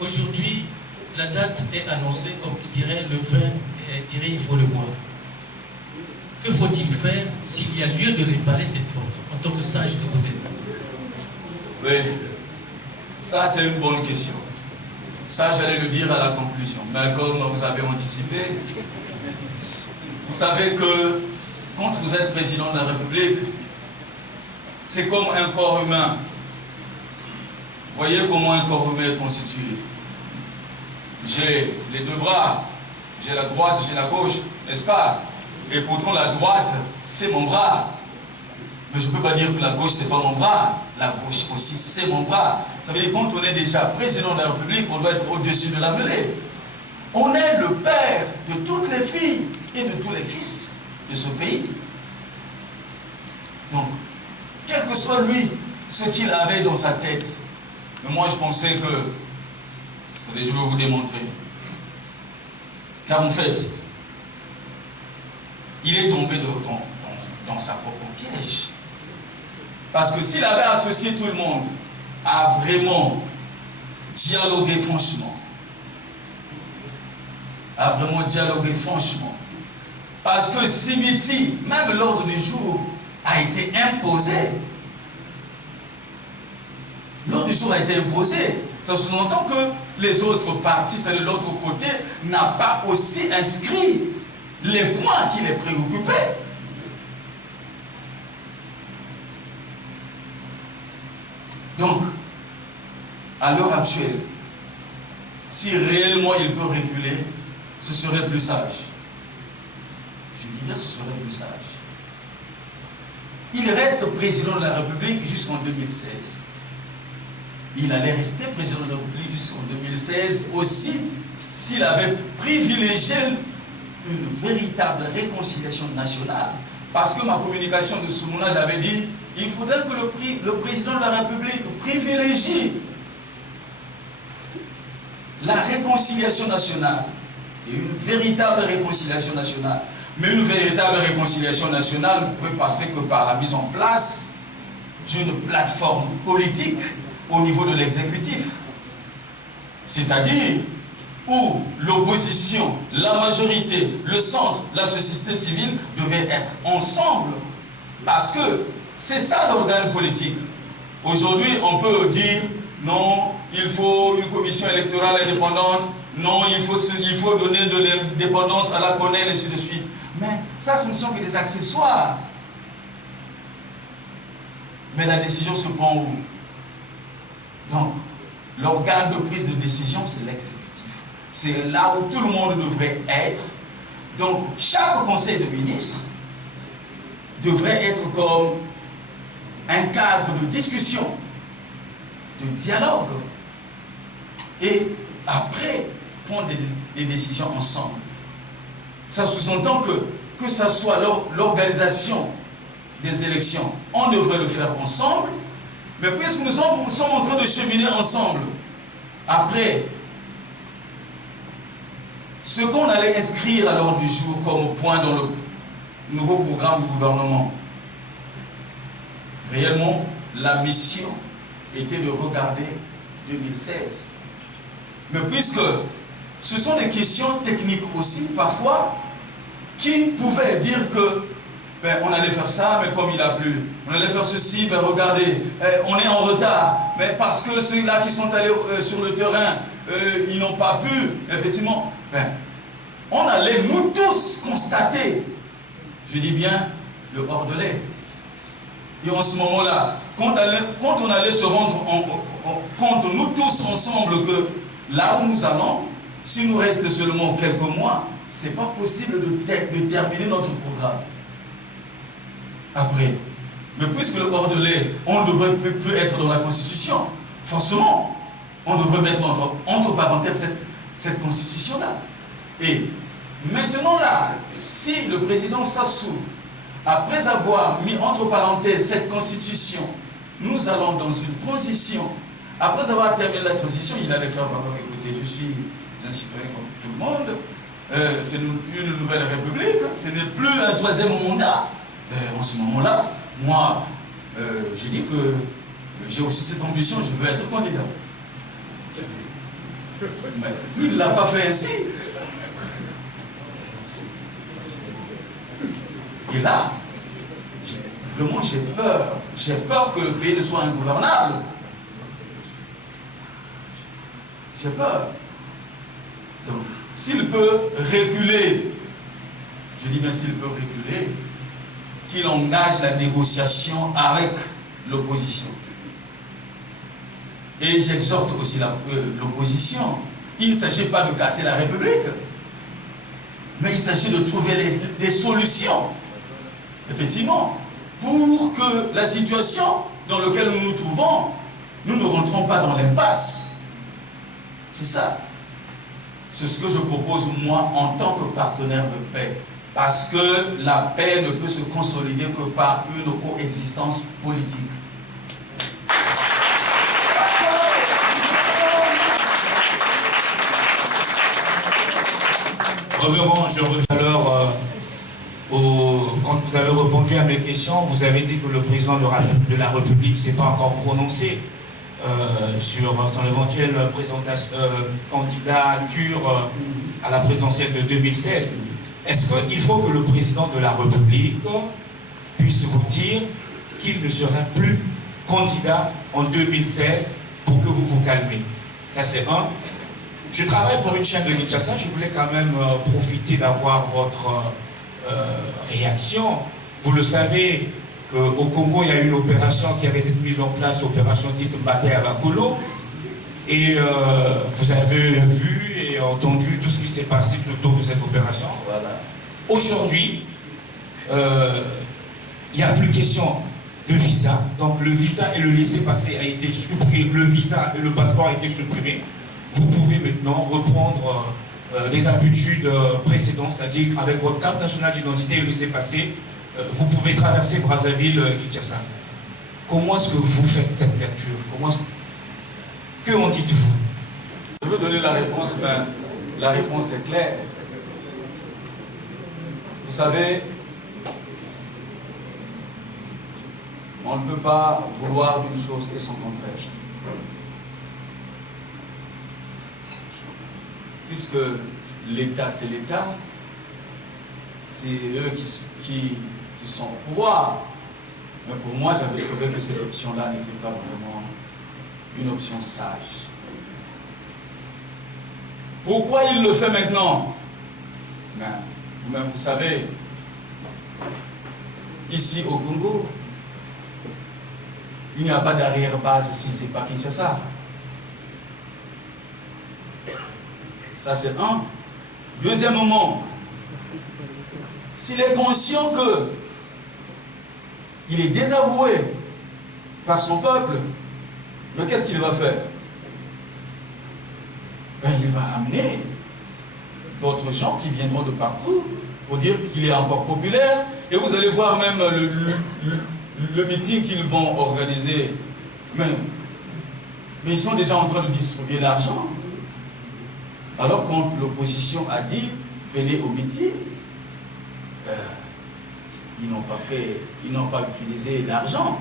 Aujourd'hui, la date est annoncée, comme tu dirais, le 20, il faut le voir. Que faut-il faire s'il y a lieu de réparer cette faute, en tant que sage que vous êtes? Oui, ça c'est une bonne question. Ça, j'allais le dire à la conclusion. Mais comme vous avez anticipé, vous savez que quand vous êtes président de la République, c'est comme un corps humain. Vous voyez comment un corps humain est constitué. J'ai les deux bras, j'ai la droite, j'ai la gauche, n'est-ce pas? Et pourtant la droite, c'est mon bras. Mais je ne peux pas dire que la gauche, c'est pas mon bras. La gauche aussi, c'est mon bras. Ça veut dire que quand on est déjà président de la République, on doit être au-dessus de la mêlée. On est le père de toutes les filles et de tous les fils de ce pays. Donc, quel que soit lui, ce qu'il avait dans sa tête, mais moi je pensais que, vous savez, je vais vous démontrer. Car en fait, il est tombé dans sa propre piège. Parce que s'il avait associé tout le monde à vraiment dialoguer franchement, parce que Sibiti, même l'ordre du jour, a été imposé. L'ordre du jour a été imposé. Ça sous-entend que les autres partis, c'est de l'autre côté, n'a pas aussi inscrit les points qui les préoccupaient. Donc, à l'heure actuelle, si réellement il peut reculer, ce serait plus sage. Je dirais ce serait plus sage. Il reste président de la République jusqu'en 2016. Il allait rester président de la République jusqu'en 2016 aussi s'il avait privilégié une véritable réconciliation nationale. Parce que ma communication de Soumouna, j'avais dit, il faudrait que le président de la République privilégie la réconciliation nationale. Et une véritable réconciliation nationale. Mais une véritable réconciliation nationale ne pouvait passer que par la mise en place d'une plateforme politique au niveau de l'exécutif. C'est-à-dire où l'opposition, la majorité, le centre, la société civile devaient être ensemble. Parce que c'est ça l'organe politique. Aujourd'hui, on peut dire non, il faut une commission électorale indépendante, non, il faut donner de l'indépendance à la CONEL, et ainsi de suite. Mais ça, ce ne sont que des accessoires. Mais la décision se prend où? Donc, l'organe de prise de décision, c'est l'exécutif. C'est là où tout le monde devrait être. Donc, chaque conseil de ministres devrait être comme un cadre de discussion, de dialogue, et après, prendre des décisions ensemble. Ça sous-entend que ça soit l'organisation des élections, on devrait le faire ensemble, mais puisque nous sommes en train de cheminer ensemble, après, ce qu'on allait inscrire à l'ordre du jour comme point dans le nouveau programme du gouvernement, réellement, la mission était de regarder 2016. Mais puisque ce sont des questions techniques aussi, parfois, qui pouvaient dire que ben, on allait faire ça, mais comme il a plu, on allait faire ceci, ben regardez, on est en retard, mais parce que ceux-là qui sont allés sur le terrain, ils n'ont pas pu, effectivement, ben, on allait nous tous constater, je dis bien, le bordelais. Et en ce moment-là, quand on allait se rendre compte, nous tous ensemble, que là où nous allons, s'il nous reste seulement quelques mois, ce n'est pas possible de terminer notre programme. Après. Mais puisque le bordelais, on ne devrait plus être dans la Constitution, forcément, on devrait mettre entre parenthèses cette Constitution-là. Et maintenant là, si le président Sassou, après avoir mis entre parenthèses cette Constitution, nous allons dans une transition. Après avoir terminé la transition, il allait faire voir, écoutez, je suis un citoyen comme tout le monde, c'est une nouvelle république, ce n'est plus un troisième mandat. En ce moment-là, moi, je dis que j'ai aussi cette ambition, je veux être candidat. Mais il ne l'a pas fait ainsi. Et là, vraiment j'ai peur. J'ai peur que le pays ne soit ingouvernable. J'ai peur. Donc, s'il peut reculer, je dis bien s'il peut reculer, qu'il engage la négociation avec l'opposition. Et j'exhorte aussi l'opposition. Il ne s'agit pas de casser la République, mais il s'agit de trouver des solutions, effectivement, pour que la situation dans laquelle nous nous trouvons, nous ne rentrons pas dans l'impasse. C'est ça. C'est ce que je propose, moi, en tant que partenaire de paix. Parce que la paix ne peut se consolider que par une coexistence politique. Revenons, je reviens alors quand vous avez répondu à mes questions, vous avez dit que le président de la République ne s'est pas encore prononcé sur son éventuelle candidature à la présidentielle de 2007. Est-ce qu'il faut que le président de la République puisse vous dire qu'il ne sera plus candidat en 2016 pour que vous vous calmez? Ça, c'est un. Je travaille pour une chaîne de Kinshasa. Je voulais quand même profiter d'avoir votre réaction. Vous le savez qu'au Congo, il y a eu une opération qui avait été mise en place, opération dite Mbate à Bakolo. Et vous avez vu et entendu tout ce qui s'est passé autour de cette opération. Voilà. Aujourd'hui, il n'y a plus question de visa. Donc le visa et le laissez-passer a été supprimé. Le visa et le passeport a été supprimé. Vous pouvez maintenant reprendre les habitudes précédentes, c'est-à-dire avec votre carte nationale d'identité et le laissez-passer, vous pouvez traverser Brazzaville-Kinshasa. Comment est-ce que vous faites cette lecture? Que en dites-vous? Je veux donner la réponse, mais la réponse est claire. Vous savez, on ne peut pas vouloir d'une chose et son contraire. Puisque l'État, c'est l'État, c'est eux qui sont au pouvoir. Mais pour moi, j'avais trouvé que cette option-là n'était pas vraiment une option sage. Pourquoi il le fait maintenant? Vous-même, vous savez, ici au Congo, il n'y a pas d'arrière-base si ce n'est pas Kinshasa. Ça, c'est un. Deuxièmement, s'il est conscient qu'il est désavoué par son peuple, mais qu'est-ce qu'il va faire? Ben, il va amener d'autres gens qui viendront de partout pour dire qu'il est encore populaire. Et vous allez voir même le meeting qu'ils vont organiser. Mais ils sont déjà en train de distribuer l'argent. Alors quand l'opposition a dit venez au meeting, ils n'ont pas utilisé l'argent.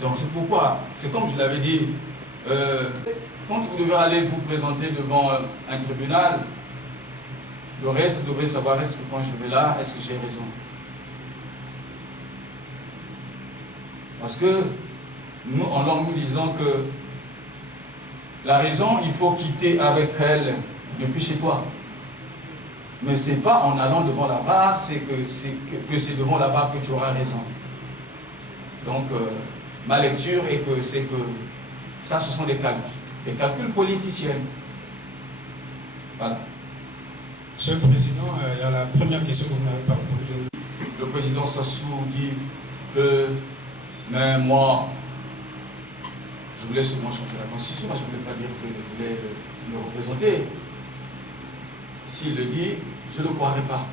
Donc c'est pourquoi, c'est comme je l'avais dit, quand vous devez aller vous présenter devant un tribunal, le reste, vous devrez savoir, est-ce que quand je vais là, est-ce que j'ai raison? Parce que nous, en langue, nous disons que la raison, il faut quitter avec elle depuis chez toi. Mais ce n'est pas en allant devant la barre, c'est que c'est devant la barre que tu auras raison. Donc, ma lecture est que c'est que ça, ce sont des calculs politiciens. Voilà. Monsieur le Président, il y a la première question que vous n'avez pas posée. Le président Sassou dit que, mais moi, je voulais seulement changer la Constitution, je ne voulais pas dire que je voulais le représenter. S'il le dit, je ne le croirais pas.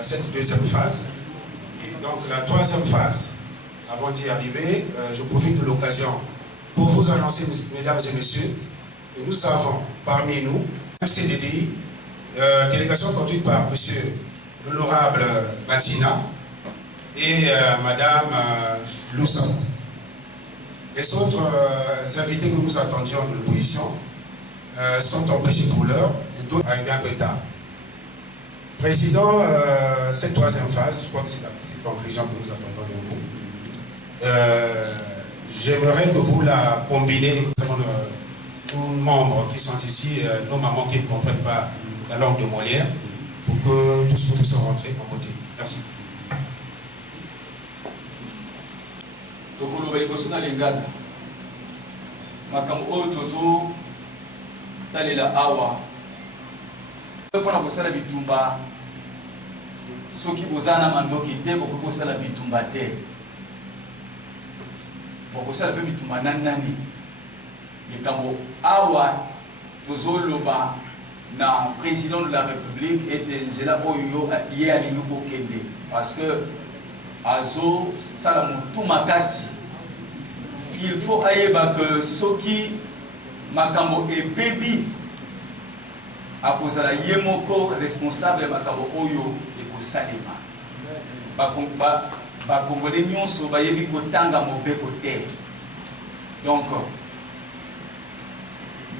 Cette deuxième phase. Donc la troisième phase, avant d'y arriver, je profite de l'occasion pour vous annoncer, mesdames et messieurs, que nous avons parmi nous un CDDI, délégation conduite par monsieur l'honorable Batina et madame Loussa. Les autres invités que nous attendions de l'opposition sont empêchés pour l'heure et d'autres arrivés un peu tard. Président, cette troisième phase, je crois que c'est la petite conclusion que nous attendons de vous. J'aimerais que vous la combinez avec nos membres qui sont ici, nos mamans qui ne comprennent pas la langue de Molière, pour que tous nous puissions rentrer en beauté. Merci. Mpona kosala bitumba soki bozana mandoki te bokosala bitumba te bokosala pe bitumba nani likambo awa tozoloba na président de la République ete nzela oyo ye alingi kokende parce que azo sala motu makasi. Il faut ayeba que soki makambo ebebi akozala ye moko responsable makambo oyo ekosalema. Bakongolais nyonso bayebi kotanga mobeko te. Donc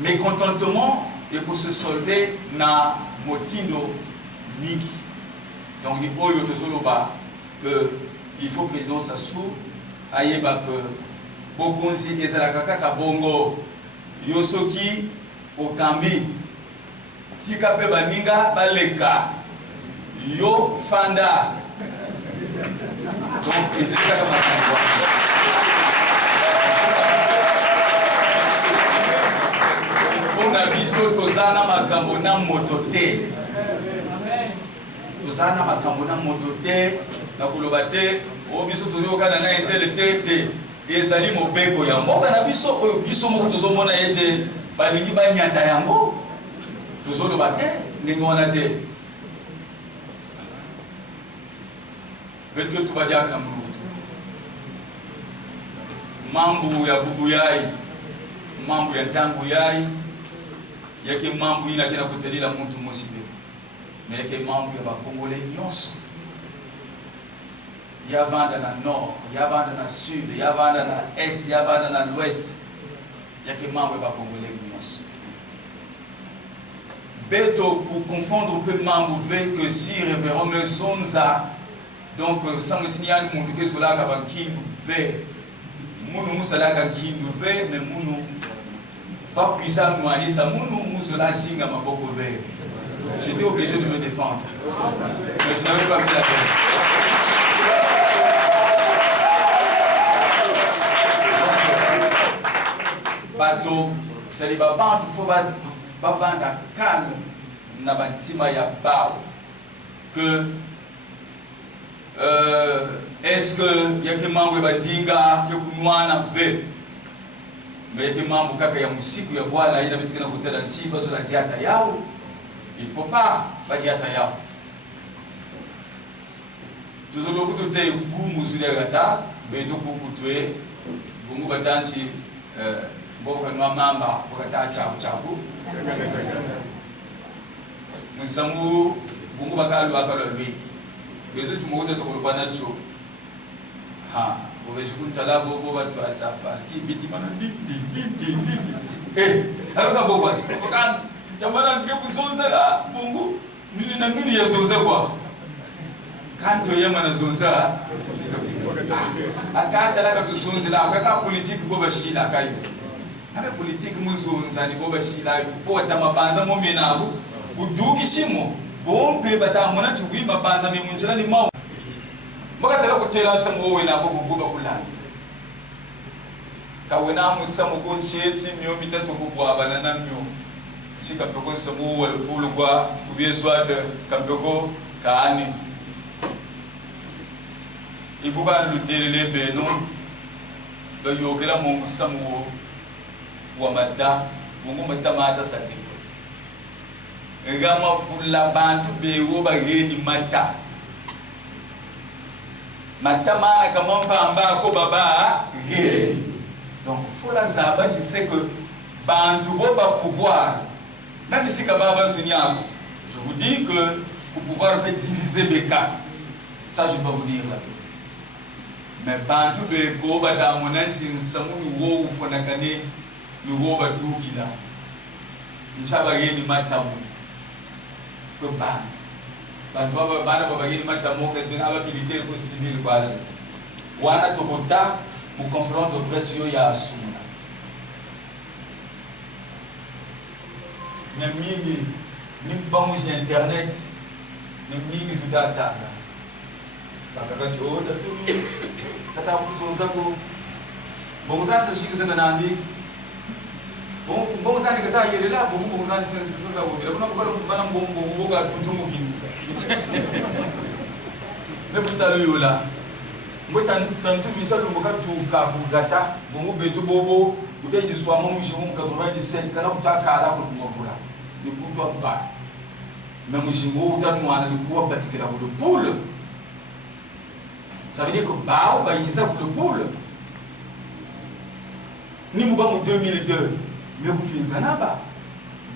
mécontentement ekose solde na motindo miki. Donc ni oyo tozoloba que il faut président Sassou ayeba que bokonzi ezalaka kaka bongo yo soki okambi tika pe baninga baleka yo fanda. Donc ils étaient comme ça. On a biso tozana makambo na motote. Tozana makambo na motote na koloba te o biso tozoka na intel te ezali mobeko ya mboka na biso oyo biso moko tozomona ete balingi banyata yango. Tozoloba te ndenge wana te. Peut-être que tu vas dire que mambu ya bubu yai, mambu ya tangu yai, yake mambu ina kina kutelila muntu mosibe. Mais yake mambu ya bakongolais nyonso. Ya vanda na nord, ya vanda na sud, ya vanda na est, ya vanda na l'ouest. Yake mambu ya bakongolais nyonso. Beto pour confondre peu mambo ve que si révérend me sonza donc ça me tient à mon que cela va qui nous fait munu musala ka qui nous fait mais munu pas puissant nous aller ça munu musala singa maboko ve j'étais obligé de me défendre mais je n'avais pas fait la peine. Bateau c'est les babans il faut pas vendre calme na bantima ya bao que est-ce que y a que mambo badinga que kunwana ve mais que mambo kaka ya musiku ya bwana ina vitu kina kutela nsiba zo la diata yao il faut pas ba diata yao tuzolo futu te bumu zile gata beto kukutwe bungu batanchi bofa nwa mamba wakata chapu musamu bungu bakalu akalo lwi bezo tumugote tokolobana cho ha obeshukun talabo bo batu asa parti biti mana alaka bo batu kan jamana ke kusonza la bungu nini na nini ya sonza kwa kanto yema na sonza akata la kusonza la akaka politique bo bashila kayo abe politique muzonza ni bo bashila po tamabanza mo menabo uduki shimo bombe batamona chugwi mabanza memunjira ni mawo bakatela kutela samu wowe nabo kuguba kulana kawena musamu koncheti myo mitatu kubwa banana myo shika peko samu wala bulu kwa kubieswate kampeko kaani ibuba lutelele beno do yogela mo musamu wa madda mungu matamata sati gama fulla bantu bewo bageni mata mana kama mpamba ko baba geni donc fulla zaba tu sais que bantu boba pouvoir même si kababa sunyako je vous dis que le pouvoir peut diviser beka ça je peux vous dire là mais bantu beko bata monansi samuni wo fonakane ni wo ba dukila inshallah geni mata que bantu bana babagini matamoka tena abakiliteri ko civil quase wana tokota mu confront de presse ya asuna na mingi nimbamu ci internet na mingi tutatanga bakakati oda tumi tata kuzonza ko bonza shiki sana nandi bongo zani kata yelela bongo zani sasa wobira kuna bana bongo ga tutumu kini ne butalo yola mbota tantu bisalu mboka tuka kugata bongo betu bobo utaji swamo mushimu 97 kana kutaka ala ko mavula ni kutwa ba na mushimu utanwana likuwa batikira ko poule ça veut dire que bao ba yisa ko poule ni mubamu 2002 mais kufinza naba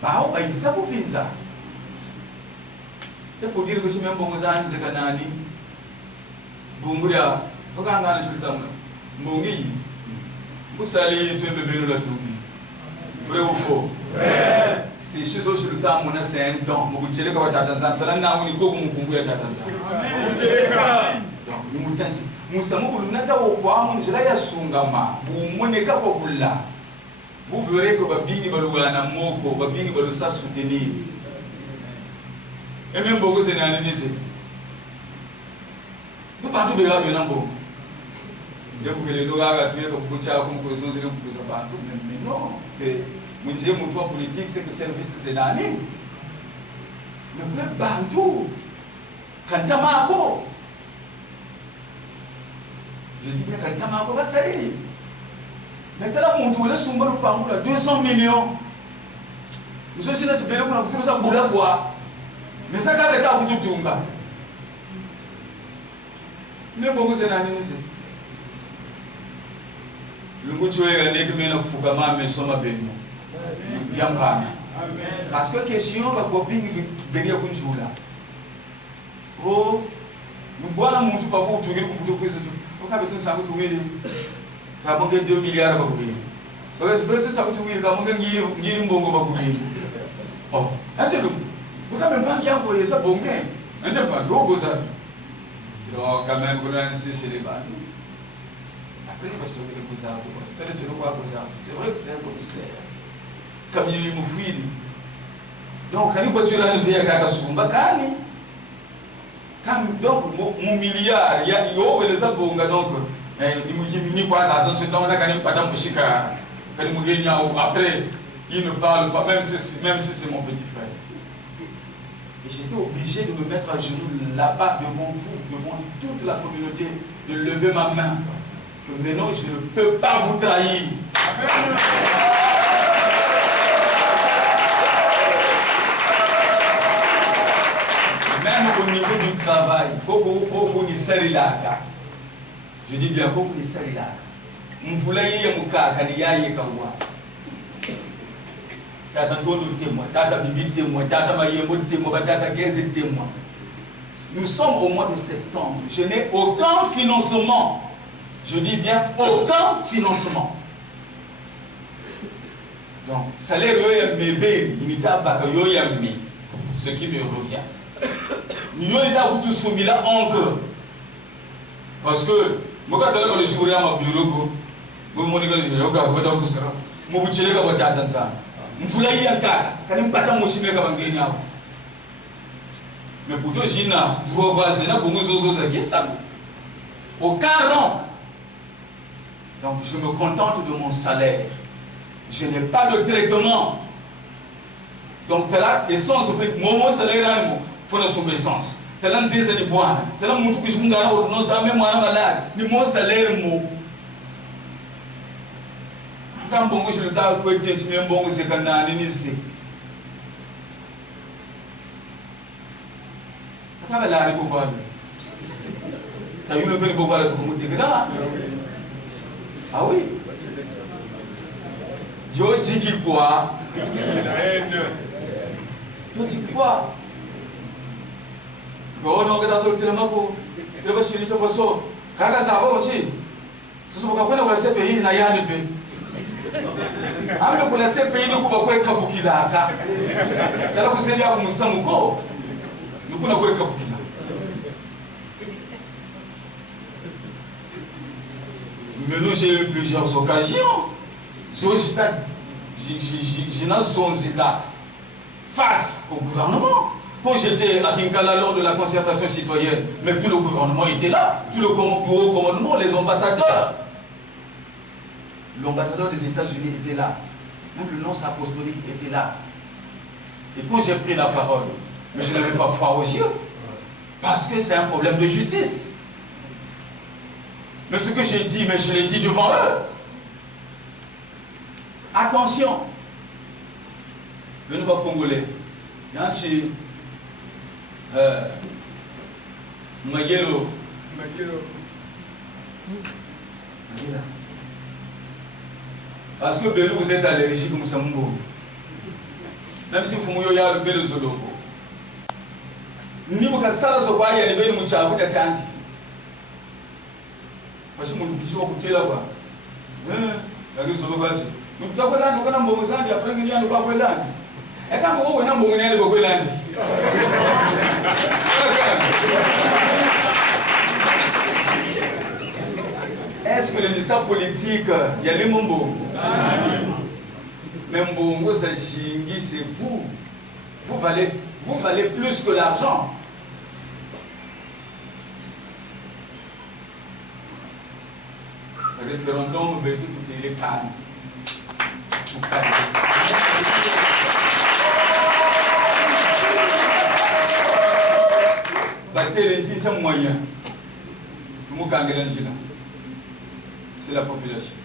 bao baisa kufinza e pour dire que si même bongo zani zekanani bunguria tokangana chulitamu mbongi musali twembe beno la tumi vrai ou faux vrai c'est chiso chulitamu na c'est un don mukucheleka wa tatanzania tala na uni ko mukumbu ya tatanzania mukucheleka donc mutansi musamu bulunata wo kwa mu njira ya sungama bumoneka ko kulla. Vous verrez que babini balugana moko babini balusa soutenir et même beaucoup c'est analysé tout partout de là benambo de vous que les doga tu es comme coach comme cohésion c'est que ça partout mais non que mon Dieu mon toi politique c'est que service c'est d'année mais que bantu kantamako je dis bien kantamako basari. Maintenant, mon tour, laisse le parcours 200 millions. Nous sommes là, tu peux qu'on a foutu ça pour la boire. Mais ça, quand l'État a foutu tout, mais beaucoup c'est l'année. Le coup de jouer, il y a des gens qui ont fait ça, mais parce que question, la copine qui est venue jouer là. Oh, nous voilà mon tour, pas pour tout, pour tout, pour tout, ça, pour tout. Kamu ke 2 milliards ba kubi. So es betul sa kutu wir kamu ke ngiri mbongo ba kubi. Oh, c'est comme, vous n'avez même pas qui a envoyé ça pour rien. Je ne sais pas, gros ça. Donc, quand même, vous avez c'est les balles. Après, il va se sauver les beaux-arts. Peut-être que tu le vois beaux-arts. C'est vrai que c'est un commissaire. Comme il y a eu mon fils. Donc, quand il voit que tu as le pays à Kakasumba, donc, mon milliard, il y a les abonga, donc, il n'y a pas ça, c'est donc, après, il ne parle pas, même si c'est mon petit frère. Et j'étais obligé de me mettre à genoux là-bas devant vous, devant toute la communauté, de lever ma main. Que maintenant, je ne peux pas vous trahir. Même au niveau du travail, je dis bien, on voulait y aller, Tata Tondo témoin, Tata Bibi témoin, Tata Mayembo témoin, Tata Geze témoin. Nous sommes au mois de septembre. Je n'ai aucun financement. Je dis bien aucun financement. Donc, salaire yoyamebe, unité bakayoyami, ce qui me revient. Nous avons tous soumis là encore. Parce que, moi, quand je suis à mon bureau, je me dis que je vais tout ça. Je vais vous dire que je vais ça. Mfulai yankata kani mpata mushime kama ngeni hapo mais pourtant jina droit base na bongo zozo za kisabu aucun nom. Donc je me contente de mon salaire, je n'ai pas de traitement. Donc tela essence pe mon salaire là faut la son essence tela nziza ni bwana tela muntu kushunga na no same mwana malari ni mon salaire mo. Quand bon, je le tape pour être bien bon, c'est qu'on a un initié. Quand elle arrive au bas, tu as eu le peu de bois de tout le monde. Ah oui. Je dis quoi? Je dis quoi? Non, non, que tu as sur le téléphone, tu vas chez lui, tu vas sur. Quand ça va aussi, c'est ce qu'on appelle le CPI, il n'y a rien de plus. Ame kuna CPI ni kuba kweka bukidaka. Tala kusema hapo musamuko. Nikuna kweka bukida. Mais nous j'ai eu plusieurs occasions. J'ai face au gouvernement. Quand j'étais à Kinkala lors de la concertation citoyenne, mais tout le gouvernement était là, tout le bureau commandement, les ambassadeurs. L'ambassadeur des États-Unis était là. Même le nonce apostolique était là. Et quand j'ai pris la parole, mais je n'avais pas froid aux yeux, parce que c'est un problème de justice. Mais ce que j'ai dit, mais je l'ai dit devant eux. Attention. Le nouveau Congolais, il y a un chez Mayelo. Parce que Belou, vous êtes allergique comme Sambo. Même si vous avez le Belou Zolobo. Ni vous cassez ce bail, il y a des Belou Mouchavou qui chantent. Parce que vous avez écouté là-bas. La rue Zolobo. Nous avons là, nous avons un bon sang, et après, nous avons un bon sang. Et quand vous avez un bon sang, vous avez un bon sang. Est-ce que le ministère politique, il y a les Mbongo? Mais Mbongo, c'est vous. Vous valez plus que l'argent. Le référendum, vous écoutez les cannes. Battez les 600 moyens. Vous c'est la population.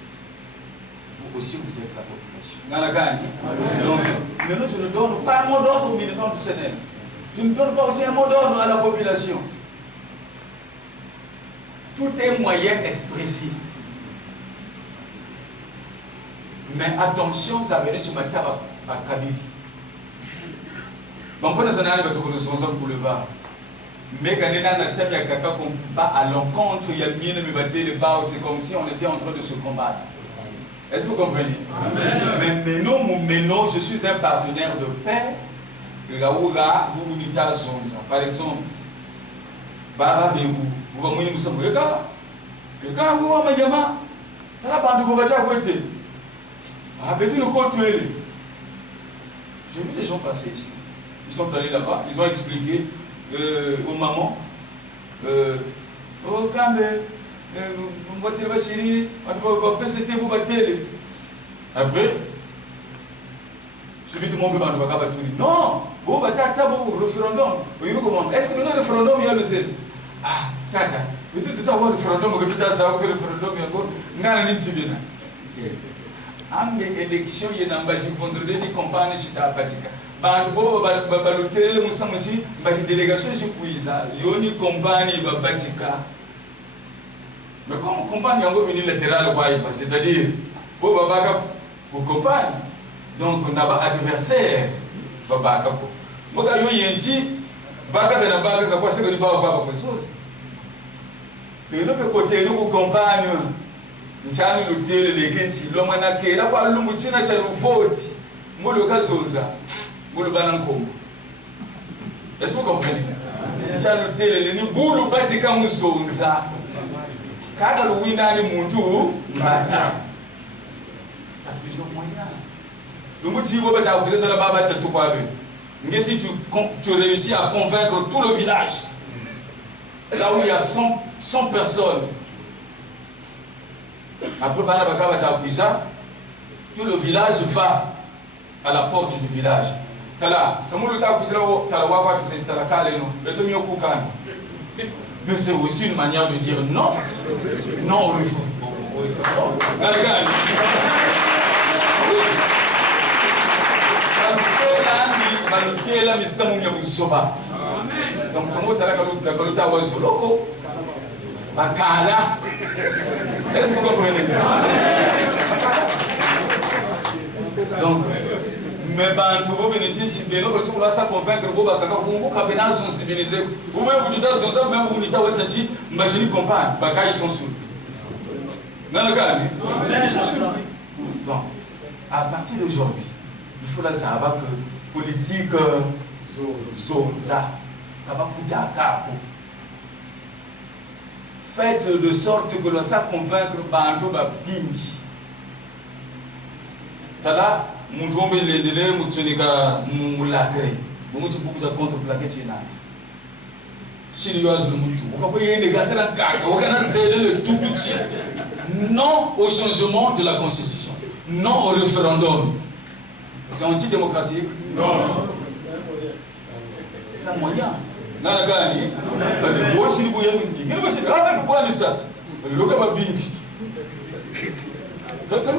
Vous aussi, vous êtes la population. Donc, maintenant, je ne donne pas un mot d'ordre aux militants du Sénat. Je ne donne pas aussi un mot d'ordre à la population. Tout est moyen expressif. Mais attention, ça va venir sur ma table à Kabivi. Bon, pour nous, on a responsable pour le VAR. Mais quand on a quelqu'un qu'on bat à l'encontre, il y a bien de me battre le bas, c'est comme si on était en train de se combattre. Est-ce que vous comprenez? Amen. Mais non, je suis un partenaire de paix Raoula, vous n'êtes pas zonza. Par exemple, Baba Bébou, vous avez mis le cas. Le cas où on m'a dit, la bande de Bogota a été. Ah, mais tu nous comptes. J'ai vu des gens passer ici. Ils sont allés là-bas, ils ont expliqué aux mamans. Oh, quand même, vous voyez la chérie, vous PCT, vous battez. Après, celui du monde va tout non, vous battez à table au référendum. Est-ce que le référendum, il y a le sel? Ah, tata, mais tu dois avoir le référendum, que tu as le référendum, il y a encore. Non, non, c'est bien. En élection, il y a un bagage vendredi, des campagnes chez la Patika. Bantu balutere le musamuchi baki délégation chikuiza yoni compagnie ba batika mais comme compagnie yango unilatéral quoi c'est-à-dire bo babaka ko compagnie donc on a pas adversaire babaka ko moka yo yensi baka na baka kwa siko ni ba ko chose que no pe côté no compagnie nchani lutere le kensi lo mana ke la kwa lungu china cha vote ngolo kazonza. Est-ce que vous comprenez? Ni bulu batika musonza. Kaka luwina ni muntu mata. Plus ou moyen. Le motif où tu as la baba te tout quoi. Mais si tu réussis à convaincre tout le village, là où il y a 100 personnes, après tout le village va à la porte du village. Mais c'est aussi une manière de dire non. Non au référendum. Donc c'est moi est-ce que vous comprenez? Donc mais bantu bo beneti chibeno ko tula sa convaincre bo bakaka ko ka bena sensibiliser vous même vous dites ça même vous dites watati imagine compagne baka ils sont sous non gars ils sont sous donc à partir d'aujourd'hui il faut la savoir que politique zonza kaba kudaka faites de sorte que l'on sa convaincre bantu ba bingi tala muntu ombe lendele mutsonika mulakere muti bukuza contreplaquer china chili yoaz le mutu ukako yende gatela kaka ukana céder le tout petit non au changement de la constitution, non au référendum. C'est antidémocratique? Non. C'est un moyen. Nana gani bo chili bo yemi ngene bo chili ala ko ani sa lo ka ba bingi quand tu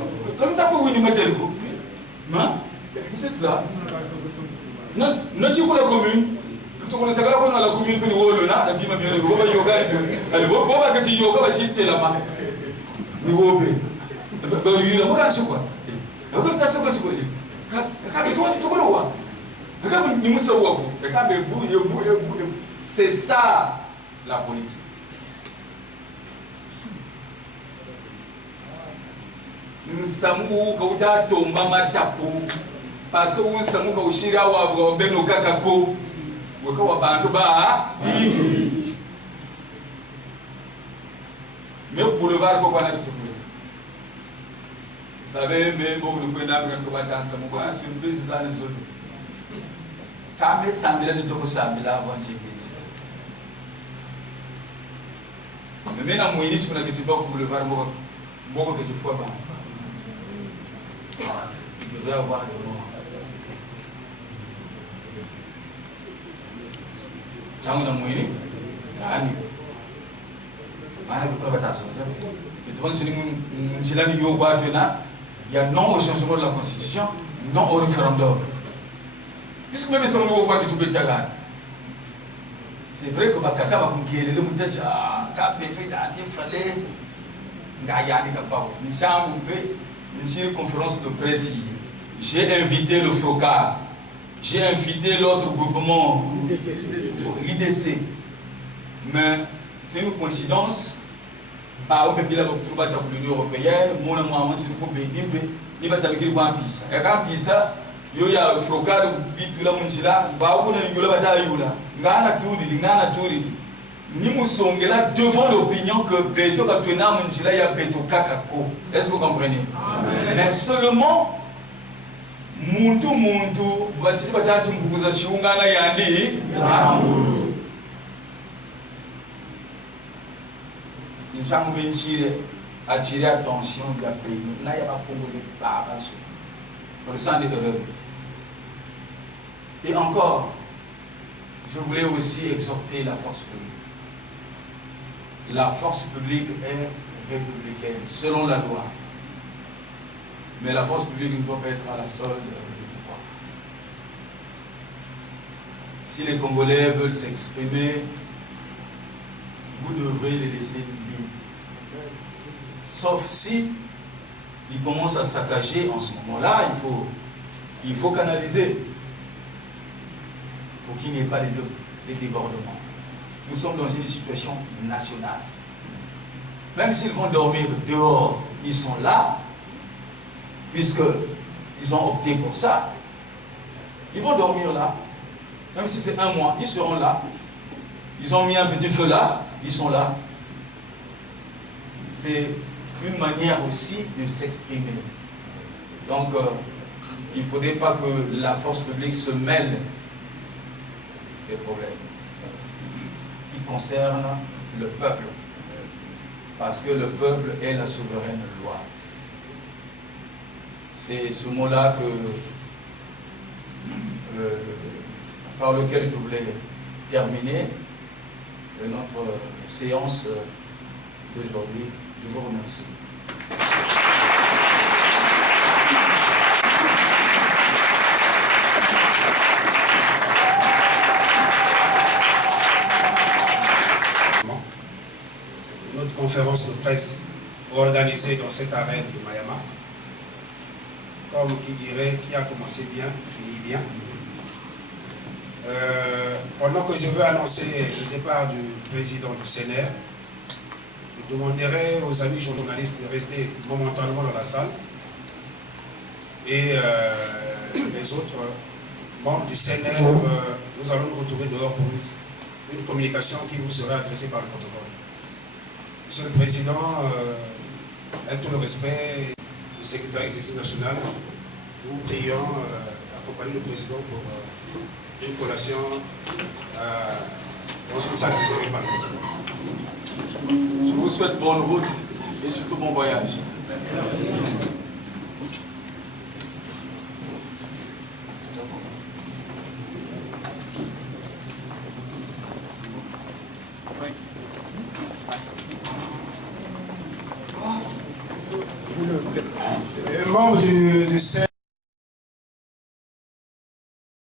as pas vu mettre le non, c'est là. Non, tu connais la commune. Tu connais la commune que nous avons là. Tu m'as bien dit, on va yoga. Allez, on va que tu yoga, va citer là-bas. Nous avons bien. Il y a un peu de quoi. Il y a un peu de quoi. C'est ça la politique. Nsamu kauta tomba matapu parce que nsamu kaushira wa beno kakako weka wa bantu ba hivi mais boulevard ko bana tufwe savez mais bon le kwenda ko bata nsamu ko surprise za les autres kambe sambila ni toko sambila avant j'étais mais na moyeni kuna kitu ba boulevard mboko que tu fois ba. Il devrait avoir le nom. Tangu na mwini gani? Maana kwa batazo. Tu vois c'est une chilani yo kwa tena, il y a non au changement de la constitution, non au référendum. Puisque même ça on voit quoi que tu peux taga. C'est vrai que bakaka ba kungele le mutacha ka peto ya ni fallait ngaya ni kapao. Nshamu pe une conférence de presse, j'ai invité le FROCA, j'ai invité l'autre groupement, l'IDC. Mais c'est une coïncidence. Bah, on peut dire que l'Union européenne, mon amour, il faut bénir, il va t'aller voir un pisse. Et quand pisse, Yo ya frocade bitula munjila ba kuna yula bata yula ngana turi ni musongela devant l'opinion que beto ka tuena munjila ya beto kakako. Est-ce que vous comprenez? Amen. Mais seulement muntu batiti batati mbukuza shiungana yandi amuru Njango benchire attirer attention ya pays na ya ba congolais baba so pour le sang des erreurs. Et encore, je voulais aussi exhorter la force publique. La force publique est républicaine, selon la loi. Mais la force publique ne doit pas être à la solde du pouvoir. Si les Congolais veulent s'exprimer, vous devrez les laisser libres. Sauf si ils commencent à saccager en ce moment-là, il faut canaliser. Pour qu'il n'y ait pas de débordements. Nous sommes dans une situation nationale. Même s'ils vont dormir dehors, ils sont là, puisqu'ils ont opté pour ça. Ils vont dormir là. Même si c'est un mois, ils seront là. Ils ont mis un petit feu là, ils sont là. C'est une manière aussi de s'exprimer. Donc, il ne faudrait pas que la force publique se mêle des problèmes qui concernent le peuple, parce que le peuple est la souveraine loi. C'est ce mot-là par lequel je voulais terminer notre séance d'aujourd'hui. Je vous remercie. Notre conférence de presse organisée dans cette arène de Mayama, comme qui dirait, qui a commencé bien, fini bien. Pendant que je veux annoncer le départ du président du CNR, je demanderai aux amis journalistes de rester momentanément dans la salle et les autres membres du CNR, nous allons nous retrouver dehors pour une communication qui vous sera adressée par le protocole. Monsieur le Président, avec tout le respect du secrétaire exécutif national, nous prions d'accompagner le Président pour une collation dans une salle réservée par le protocole. Je vous souhaite bonne route et surtout bon voyage. Merci. Membre du CNR.